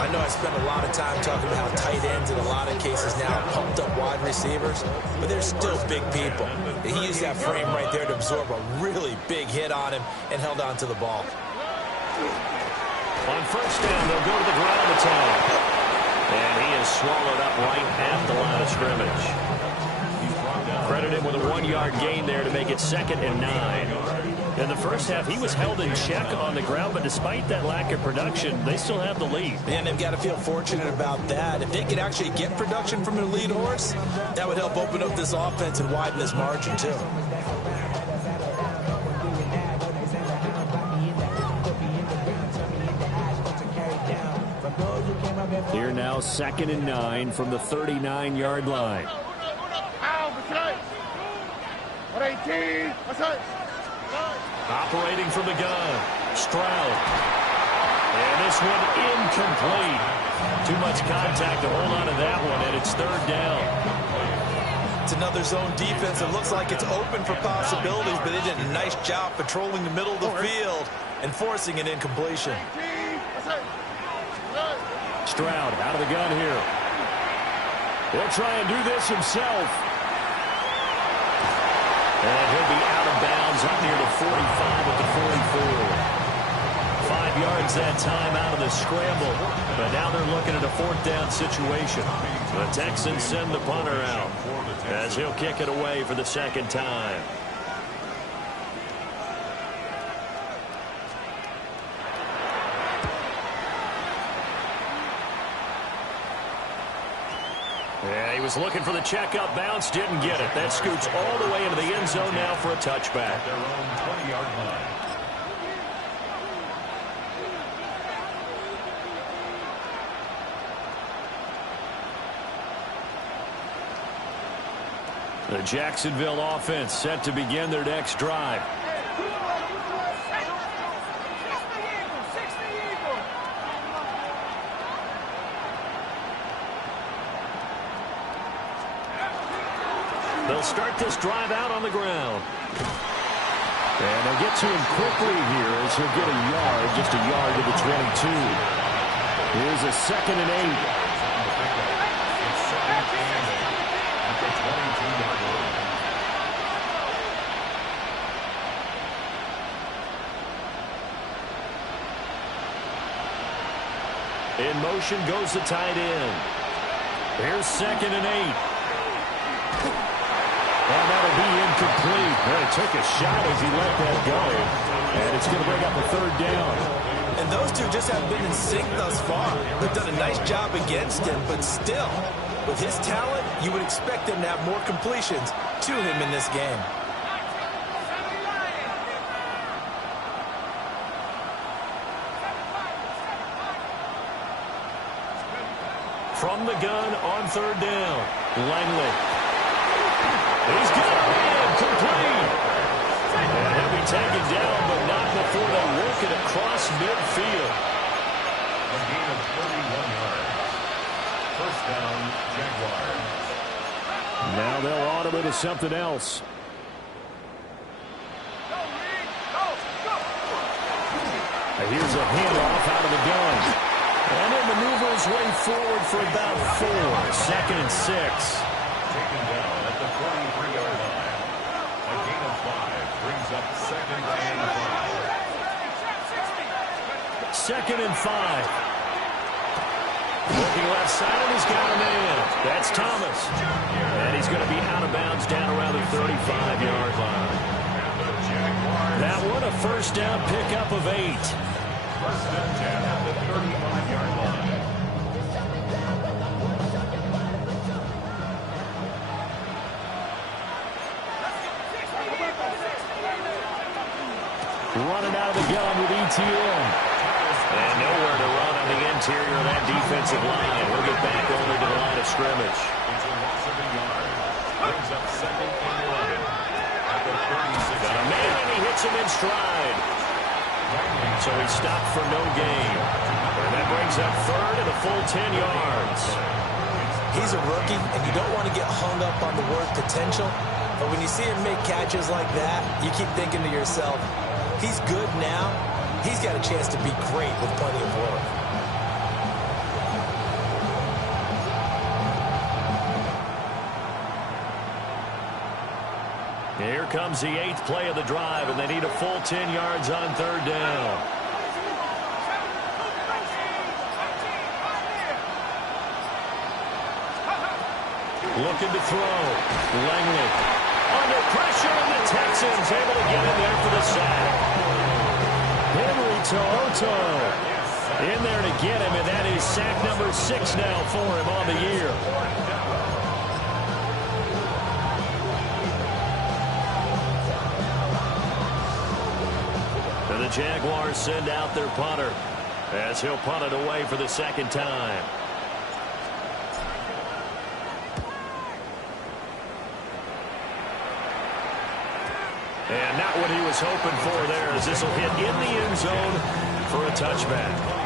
I know I spent a lot of time talking about how tight ends in a lot of cases now are pumped up wide receivers, but they're still big people. He used that frame right there to absorb a really big hit on him and held on to the ball. On first down, they'll go to the ground attack. And he is swallowed up right at the line of scrimmage. Credit him with a 1-yard gain there to make it 2nd and 9. In the first half, he was held in check on the ground, but despite that lack of production, they still have the lead. And they've got to feel fortunate about that. If they could actually get production from their lead horse, that would help open up this offense and widen this margin, too. Here now, 2nd and 9 from the 39-yard line. Operating from the gun, Stroud. And this one incomplete. Too much contact to hold on to that one, and it's 3rd down. It's another zone defense. It looks like it's open for possibilities, but they did a nice job patrolling the middle of the field and forcing an incompletion. Stroud out of the gun here. He'll try and do this himself. And he'll be out of bounds up near the 45 at the 44. 5 yards that time out of the scramble. But now they're looking at a 4th down situation. The Texans send the punter out as he'll kick it away for the 2nd time. Yeah, he was looking for the checkup bounce, didn't get it. That scoots all the way into the end zone now for a touchback. Their own 20-yard line. The Jacksonville offense set to begin their next drive. They'll start this drive out on the ground. And they'll get to him quickly here as he'll get a yard, just a yard to the 22. Here's a 2nd and 8. It's 2nd and 8 at the 22-yard line. In motion goes the tight end. Here's 2nd and 8. And that'll be incomplete. He took a shot as he let that go. And it's going to bring up a 3rd down. And those two just haven't been in sync thus far. They've done a nice job against him, but still, with his talent, you would expect him to have more completions to him in this game. From the gun on 3rd down, Langley. He's got it in, complete. And he'll be taken down, but not before they work it across midfield. A gain of 31 yards. 1st down, Jaguars. Now they'll audible to something else. Here's a handoff out of the gun. And it maneuvers way forward for about 4. 2nd and 6. Taken down at the 43-yard line. A gain of 5 brings up 2nd and 5. 2nd and 5. Looking left side, and he's got a man. That's Thomas. And he's going to be out of bounds down around the 35-yard line. That one, a 1st down pickup of 8. 1st and 10 at the 35-yard line. Running out of the gun with ETN. And nowhere to run on the interior of that defensive line. We'll get back only to the line of scrimmage. It's a loss of a yard. Brings up 2nd and 11 at the 36. Got a man, and he hits him in stride. So he stopped for no gain. And that brings up 3rd and a full 10 yards. He's a rookie, and you don't want to get hung up on the word potential. But when you see him make catches like that, you keep thinking to yourself, he's good now. He's got a chance to be great with plenty of work. Here comes the 8th play of the drive, and they need a full 10 yards on 3rd down. Looking to throw. Langley under pressure, and the Texans able to get in there for the sack. Henry To'oto in there to get him, and that is sack number 6 now for him on the year. And the Jaguars send out their punter as he'll punt it away for the 2nd time. And not what he was hoping for there, as this will hit in the end zone for a touchback.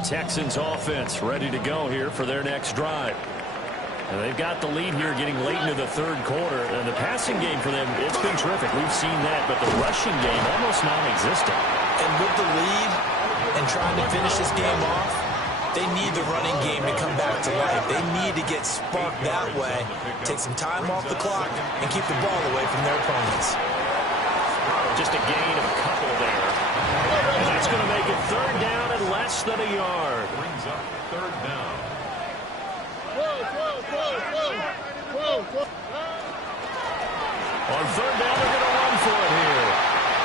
Texans offense ready to go here for their next drive. And they've got the lead here getting late into the 3rd quarter. And the passing game for them, it's been terrific. We've seen that, but the rushing game almost non-existent. And with the lead and trying to finish this game off, They need the running game to come back to life. They need to get sparked that way, take some time off the clock, and keep the ball away from their opponents. Just a gain of a couple there. And that's going to make it third down and less than a yard. Brings up third down. On third down, they're going to run for it here.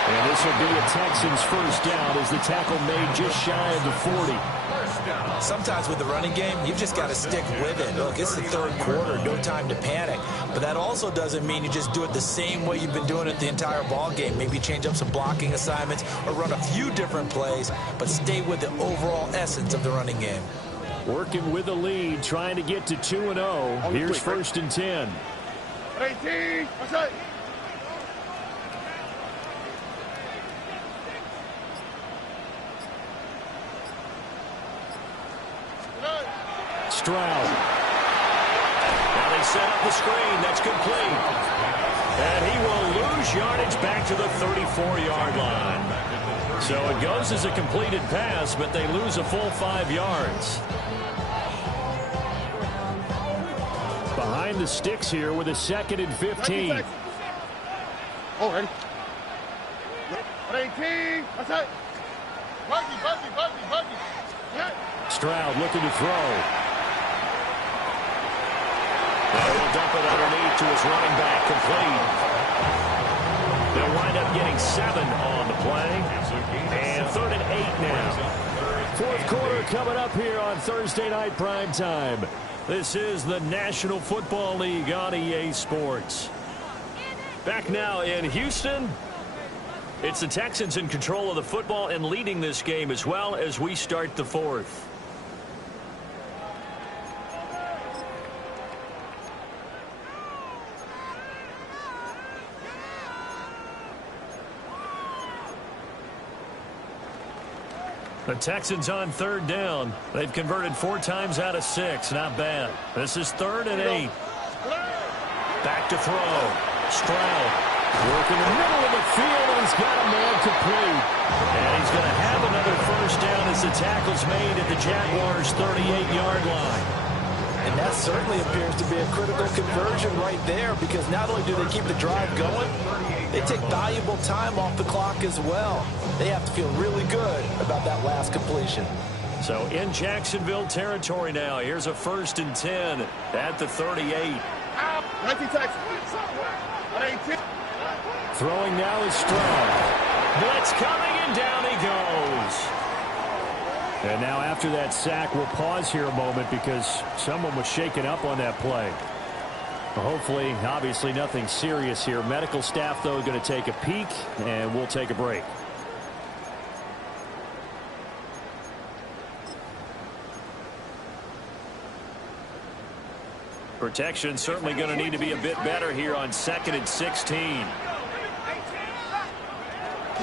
And this will be a Texans first down as the tackle made just shy of the 40. Sometimes with the running game, you've just got to stick with it. Look, it's the third quarter, no time to panic. But that also doesn't mean you just do it the same way you've been doing it the entire ball game. Maybe change up some blocking assignments or run a few different plays, but stay with the overall essence of the running game. Working with the lead, trying to get to 2-0. Here's first and 10. 18, what's that? Stroud. Now they set up the screen. That's complete. And he will lose yardage back to the 34-yard line. So it goes as a completed pass, but they lose a full 5 yards. Behind the sticks here with a 2nd and 15. Oh, ready? 18, what's that? Buggy. Stroud looking to throw. And he'll dump it underneath to his running back, complete. They'll wind up getting 7 on the play. And 3rd and 8 now. Fourth quarter coming up here on Thursday Night Primetime. This is the National Football League on EA Sports. Back now in Houston. It's the Texans in control of the football and leading this game as well as we start the fourth. The Texans on third down. They've converted 4 times out of 6. Not bad. This is 3rd and 8. Back to throw. Stroud working the middle of the field, and he's got a man complete. And he's going to have another first down as the tackle's made at the Jaguars' 38-yard line. And that certainly appears to be a critical conversion right there, because not only do they keep the drive going, they take valuable time off the clock as well. They have to feel really good about that last completion. So in Jacksonville territory now. Here's a 1st and 10 at the 38. Throwing now is Stroud. Blitz coming, and down he goes. And now after that sack, we'll pause here a moment because someone was shaken up on that play. Hopefully, obviously nothing serious here. Medical staff, though, going to take a peek, and we'll take a break. Protection certainly going to need to be a bit better here on 2nd and 16.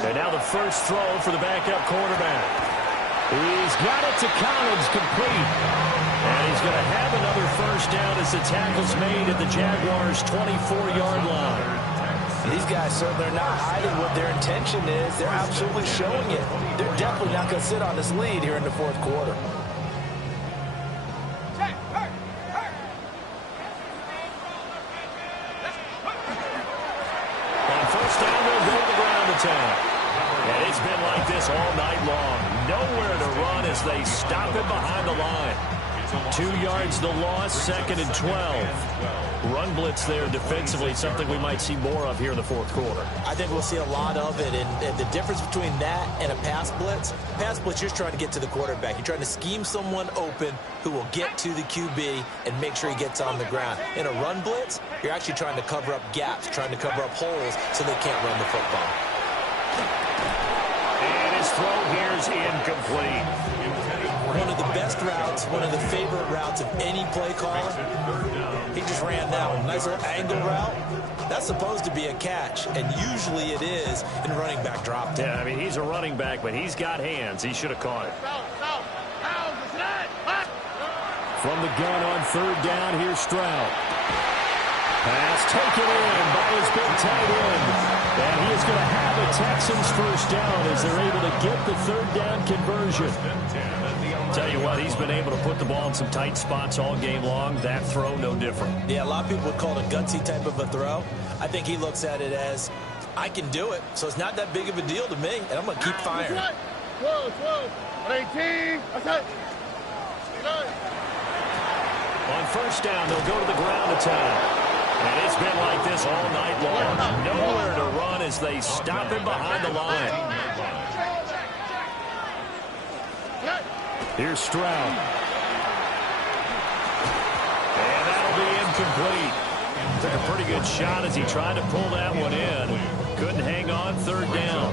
And now the first throw for the backup quarterback. He's got it to Collins, complete. And he's going to have another first down as the tackle's made at the Jaguars' 24-yard line. These guys certainly are not hiding what their intention is. They're absolutely showing it. They're definitely not going to sit on this lead here in the fourth quarter. On first down, they'll go to the ground attack. And it's been like this all night long. Nowhere to run as they stop it behind the line. 2 yards the loss, 2nd and 12. Run blitz there defensively, something we might see more of here in the fourth quarter. I think we'll see a lot of it, and the difference between that and a pass blitz, you're just trying to get to the quarterback. You're trying to scheme someone open who will get to the QB and make sure he gets on the ground. In a run blitz, you're actually trying to cover up gaps, trying to cover up holes so they can't run the football. And his throw here is incomplete. One of the best routes, one of the favorite routes of any play caller. He just ran that one. Nice little angle route. That's supposed to be a catch, and usually it is in running back drop. Yeah, I mean, he's a running back, but he's got hands. He should have caught it. From the gun on third down, here's Stroud. Pass taken in by his big tight end. And he is going to have a Texans first down as they're able to get the third down conversion. Tell you what, he's been able to put the ball in some tight spots all game long. That throw, no different. Yeah, a lot of people would call it a gutsy type of a throw. I think he looks at it as, I can do it, so it's not that big of a deal to me, and I'm going to keep firing. 12, 18, outside. On first down, they'll go to the ground attack. And it's been like this all night long. Nowhere to run as they stop him behind the line. Here's Stroud. And that'll be incomplete. Took a pretty good shot as he tried to pull that one in. Couldn't hang on, third down.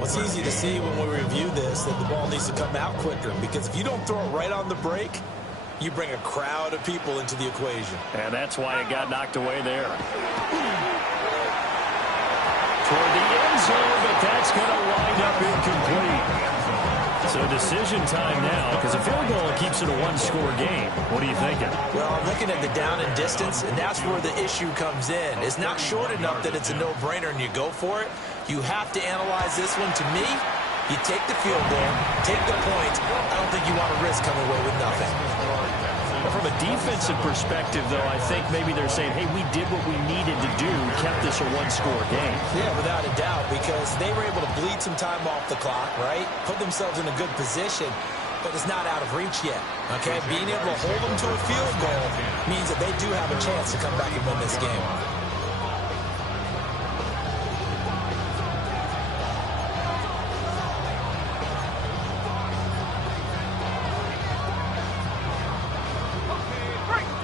Well, it's easy to see when we review this that the ball needs to come out quicker, because if you don't throw it right on the break, you bring a crowd of people into the equation. And that's why it got knocked away there. Toward the end zone, but that's going to wind up incomplete. So decision time now, because a field goal keeps it a one-score game. What are you thinking? Well, I'm looking at the down and distance, and that's where the issue comes in. It's not short enough that it's a no-brainer and you go for it. You have to analyze this one. To me, you take the field goal, take the point. I don't think you want to risk coming away with nothing. Well, from a defensive perspective, though, I think maybe they're saying, hey, we did what we needed to do, kept this a one-score game. Yeah, without a doubt, because they were able to bleed some time off the clock, right? Put themselves in a good position, but it's not out of reach yet, okay? Being able to hold them to a field goal means that they do have a chance to come back and win this game.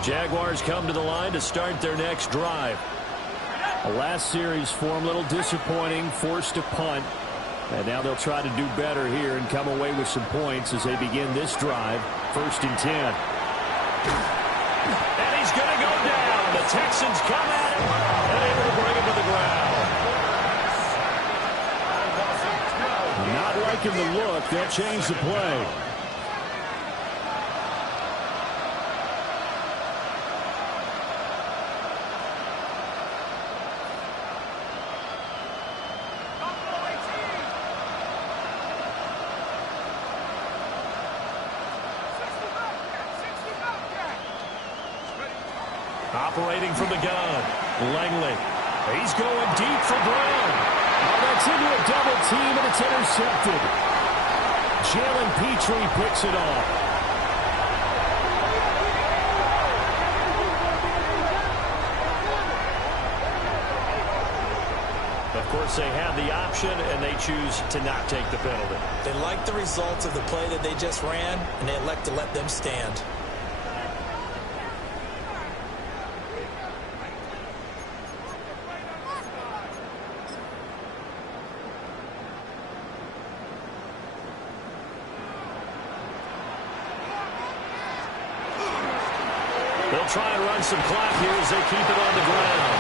Jaguars come to the line to start their next drive. The last series for them, a little disappointing, forced to punt. And now they'll try to do better here and come away with some points as they begin this drive. 1st and 10. And he's going to go down. The Texans come at him and able to bring him to the ground. Not liking the look. They'll change the play. Operating from the gun, Langley. He's going deep for Brown. Oh, that's into a double team, and it's intercepted. Jalen Petrie picks it off. Of course, they have the option, and they choose to not take the penalty. They like the results of the play that they just ran, and they elect to let them stand. They'll try and run some clock here as they keep it on the ground.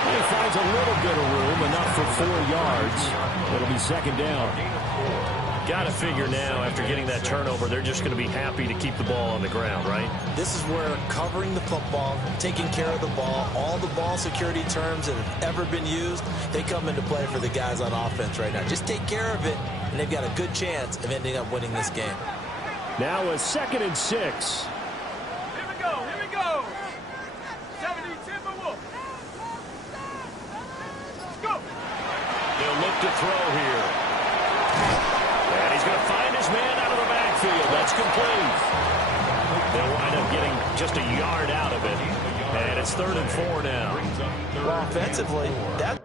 He finds a little bit of room, enough for 4 yards. It'll be 2nd down. Got to figure now, after getting that turnover, they're just going to be happy to keep the ball on the ground, right? This is where covering the football, taking care of the ball, all the ball security terms that have ever been used, they come into play for the guys on offense right now. Just take care of it, and they've got a good chance of ending up winning this game. Now a 2nd and 6. To throw here. And he's going to find his man out of the backfield. That's complete. They'll wind up getting just a yard out of it. And it's 3rd and 4 now. Well, offensively, that...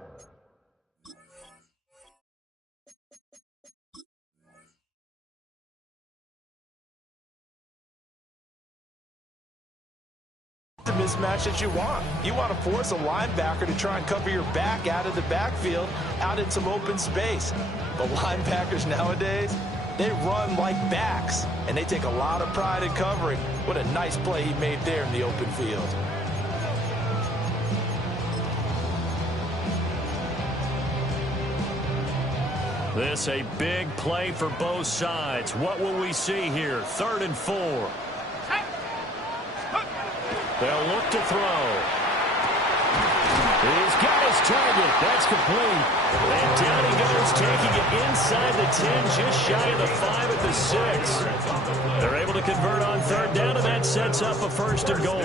the mismatch that you want. You want to force a linebacker to try and cover your back out of the backfield, out in some open space. But linebackers nowadays, they run like backs, and they take a lot of pride in covering. What a nice play he made there in the open field. This a big play for both sides. What will we see here? 3rd and 4. They'll look to throw. He's got his target. That's complete. And down he goes, taking it inside the 10, just shy of the 5 at the 6. They're able to convert on third down, and that sets up a first and goal.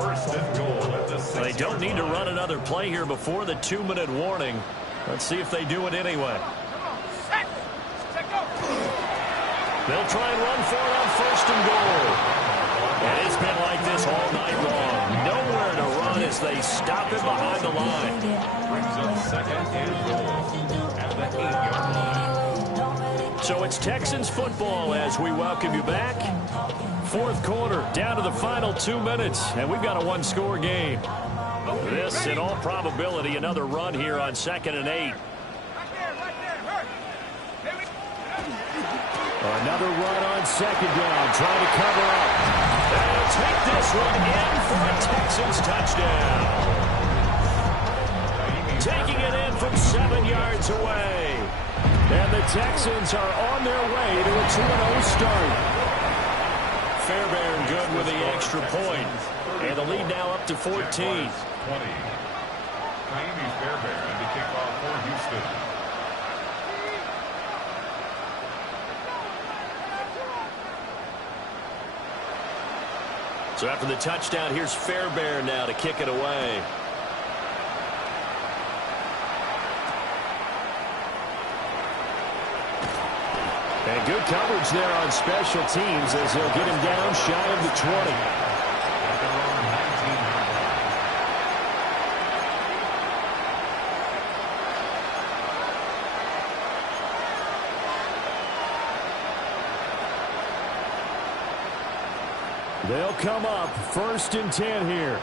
First and goal at the 6. They don't need to run another play here before the 2-minute warning. Let's see if they do it anyway. They'll try and run for it on first and goal. And it's been like this all night long. Nowhere to run as they stop it behind the line. Brings up second and goal at the 8-yard line. So it's Texans football as we welcome you back. Fourth quarter, down to the final 2 minutes, and we've got a one-score game. This, in all probability, another run here on 2nd and 8. Another run on 2nd down, trying to cover up. They'll take this one in for a Texans touchdown. Taking it in from 7 yards away. And the Texans are on their way to a 2-0 start. Fairbairn good with the extra point. And the lead now up to 14. 20. Naimi Fairbairn to kick off for Houston. So after the touchdown, here's Fairbairn now to kick it away. And good coverage there on special teams as they'll get him down shy of the 20. They'll come up 1st and 10 here.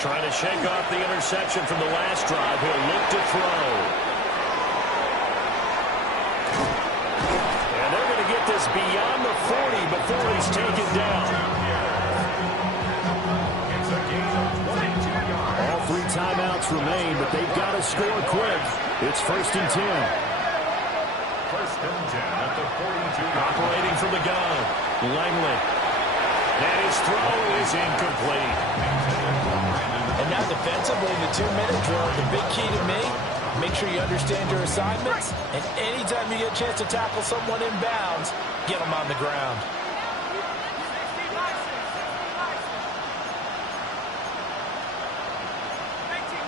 Trying to shake off the interception from the last drive. He'll look to throw. And they're going to get this beyond the 40 before he's taken down. All 3 timeouts remain, but they've got to score quick. It's 1st and 10. 1st and 10 at the 42. Operating from the gun, Langley. And his throw is incomplete. And now defensively, the 2-minute drill, the big key to me, make sure you understand your assignments, and anytime you get a chance to tackle someone in bounds, get them on the ground.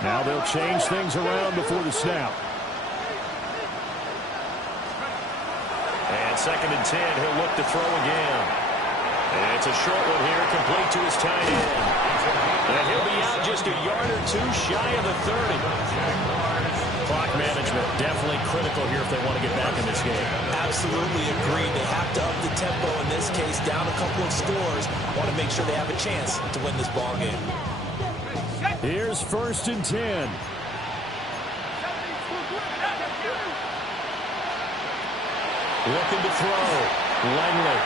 Now they'll change things around before the snap. And 2nd and 10, he'll look to throw again. And it's a short one here, complete to his tight end. And he'll be out just a yard or 2 shy of the 30. Clock management definitely critical here if they want to get back in this game. Absolutely agree. They have to up the tempo in this case, down a couple of scores. Want to make sure they have a chance to win this ball game. Here's 1st and 10. Looking to throw. Langley.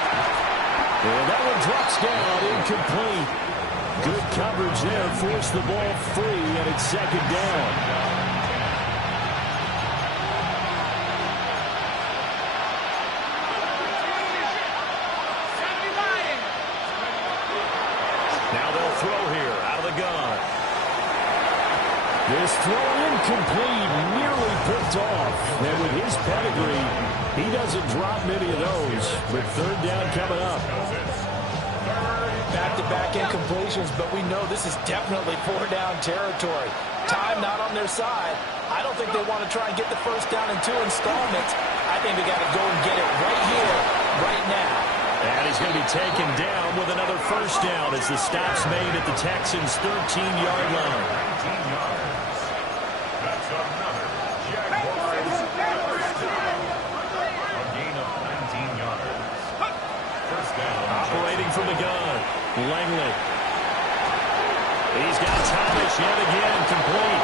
And that one drops down, incomplete. Good coverage there, forced the ball free, and it's 2nd down. Now they'll throw here, out of the gun. This throw incomplete, nearly picked off. And with his pedigree, he doesn't drop many of those. But 3rd down coming up. Back-to-back incompletions, but we know this is definitely 4-down territory. Time not on their side. I don't think they want to try and get the 1st down in 2 installments. I think they got to go and get it right here, right now. And he's going to be taken down with another 1st down as the stop's made at the Texans' 13-yard line. 19 yards. That's another Jaguars first down. A gain of 19 yards. 1st down. Operating from the gun, Langley. He's got Thomas yet again, complete.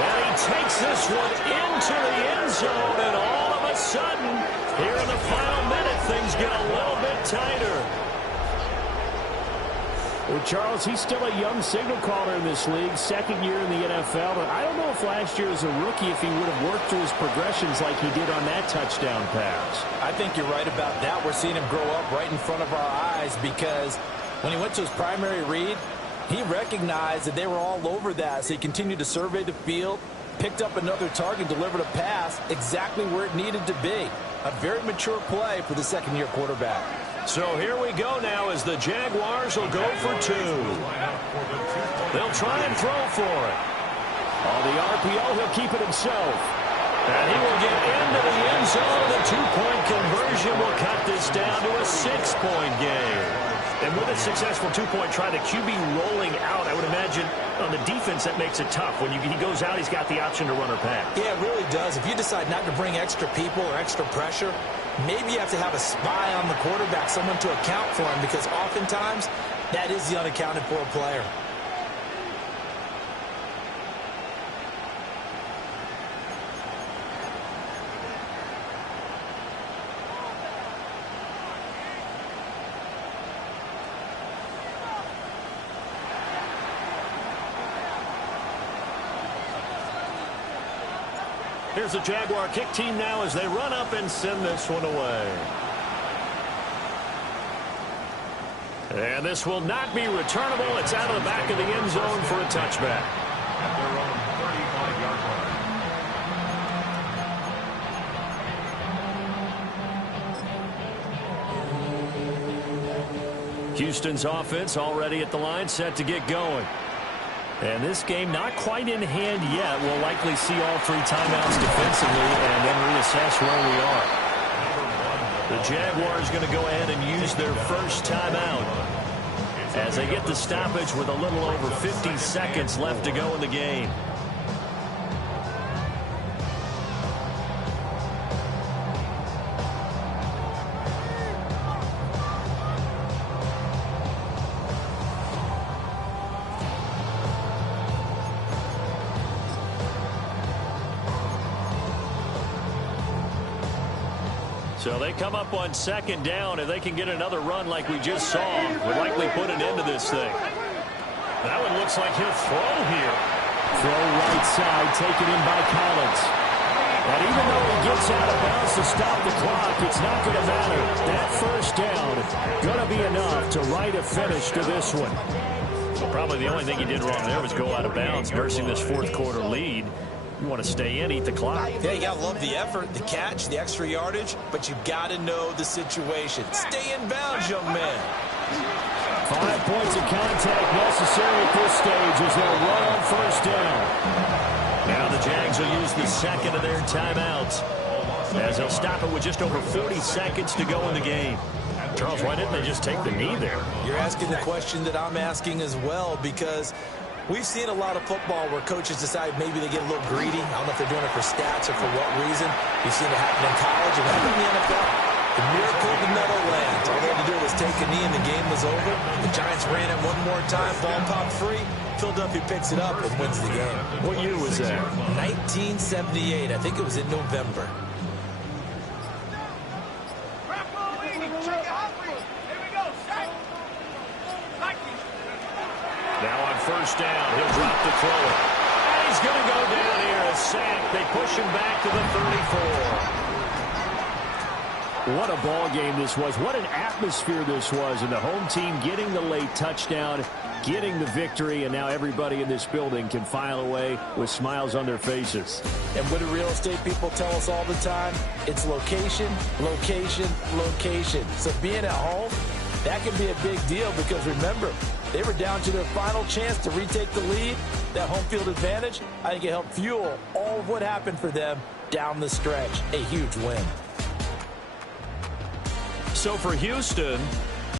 And he takes this one into the end zone, and all of a sudden, here in the final minute, things get a little bit tighter. Well, Charles, he's still a young signal caller in this league, second year in the NFL, but I don't know if last year as a rookie if he would have worked through his progressions like he did on that touchdown pass. I think you're right about that. We're seeing him grow up right in front of our eyes because when he went to his primary read, he recognized that they were all over that, so he continued to survey the field, picked up another target, delivered a pass exactly where it needed to be. A very mature play for the second-year quarterback. So here we go now as the Jaguars will go for two. They'll try and throw for it. On the RPO, he'll keep it himself. And he will get into the end zone. The two-point conversion will cut this down to a 6-point game. And with a successful two-point try, the QB rolling out, I would imagine on the defense that makes it tough. When he goes out, he's got the option to run or pass. Yeah, it really does. If you decide not to bring extra people or extra pressure, maybe you have to have a spy on the quarterback, someone to account for him, because oftentimes that is the unaccounted for player. Here's the Jaguar kick team now as they run up and send this one away. And this will not be returnable. It's out of the back of the end zone for a touchback. At their own 35-yard line. Houston's offense already at the line, set to get going. And this game not quite in hand yet. We'll likely see all three timeouts defensively and then reassess where we are. The Jaguars going to go ahead and use their first timeout as they get the stoppage with a little over 50 seconds left to go in the game. So they come up on second down. If they can get another run like we just saw, would likely put an end to this thing. That one looks like he'll throw here. Throw right side, taken in by Collins. And even though he gets out of bounds to stop the clock, it's not going to matter. That first down going to be enough to write a finish to this one. Well, probably the only thing he did wrong there was go out of bounds, nursing this fourth quarter lead. You want to stay in, eat the clock. Yeah, you got to love the effort, the catch, the extra yardage, but you got to know the situation. Stay in bounds, young man. 5 points of contact necessary at this stage as they'll run on first down. Now the Jags will use the second of their timeouts as they'll stop it with just over 40 seconds to go in the game. Charles, why didn't they just take the knee there? You're asking the question that I'm asking as well, because we've seen a lot of football where coaches decide maybe they get a little greedy. I don't know if they're doing it for stats or for what reason. You've seen it happen in college and happen in the NFL. The miracle of the Meadowlands. All they had to do was take a knee and the game was over. The Giants ran it one more time. Ball popped free. Philadelphia picks it up and wins the game. What year was that? 1978. I think it was in November. Now on first down, he'll drop the throw. And he's going to go down here, a sack. They push him back to the 34. What a ball game this was. What an atmosphere this was. And the home team getting the late touchdown, getting the victory, and now everybody in this building can file away with smiles on their faces. And what do real estate people tell us all the time? It's location, location, location. So being at home, that can be a big deal because remember, they were down to their final chance to retake the lead. That home field advantage, I think it helped fuel all of what happened for them down the stretch. A huge win. So for Houston,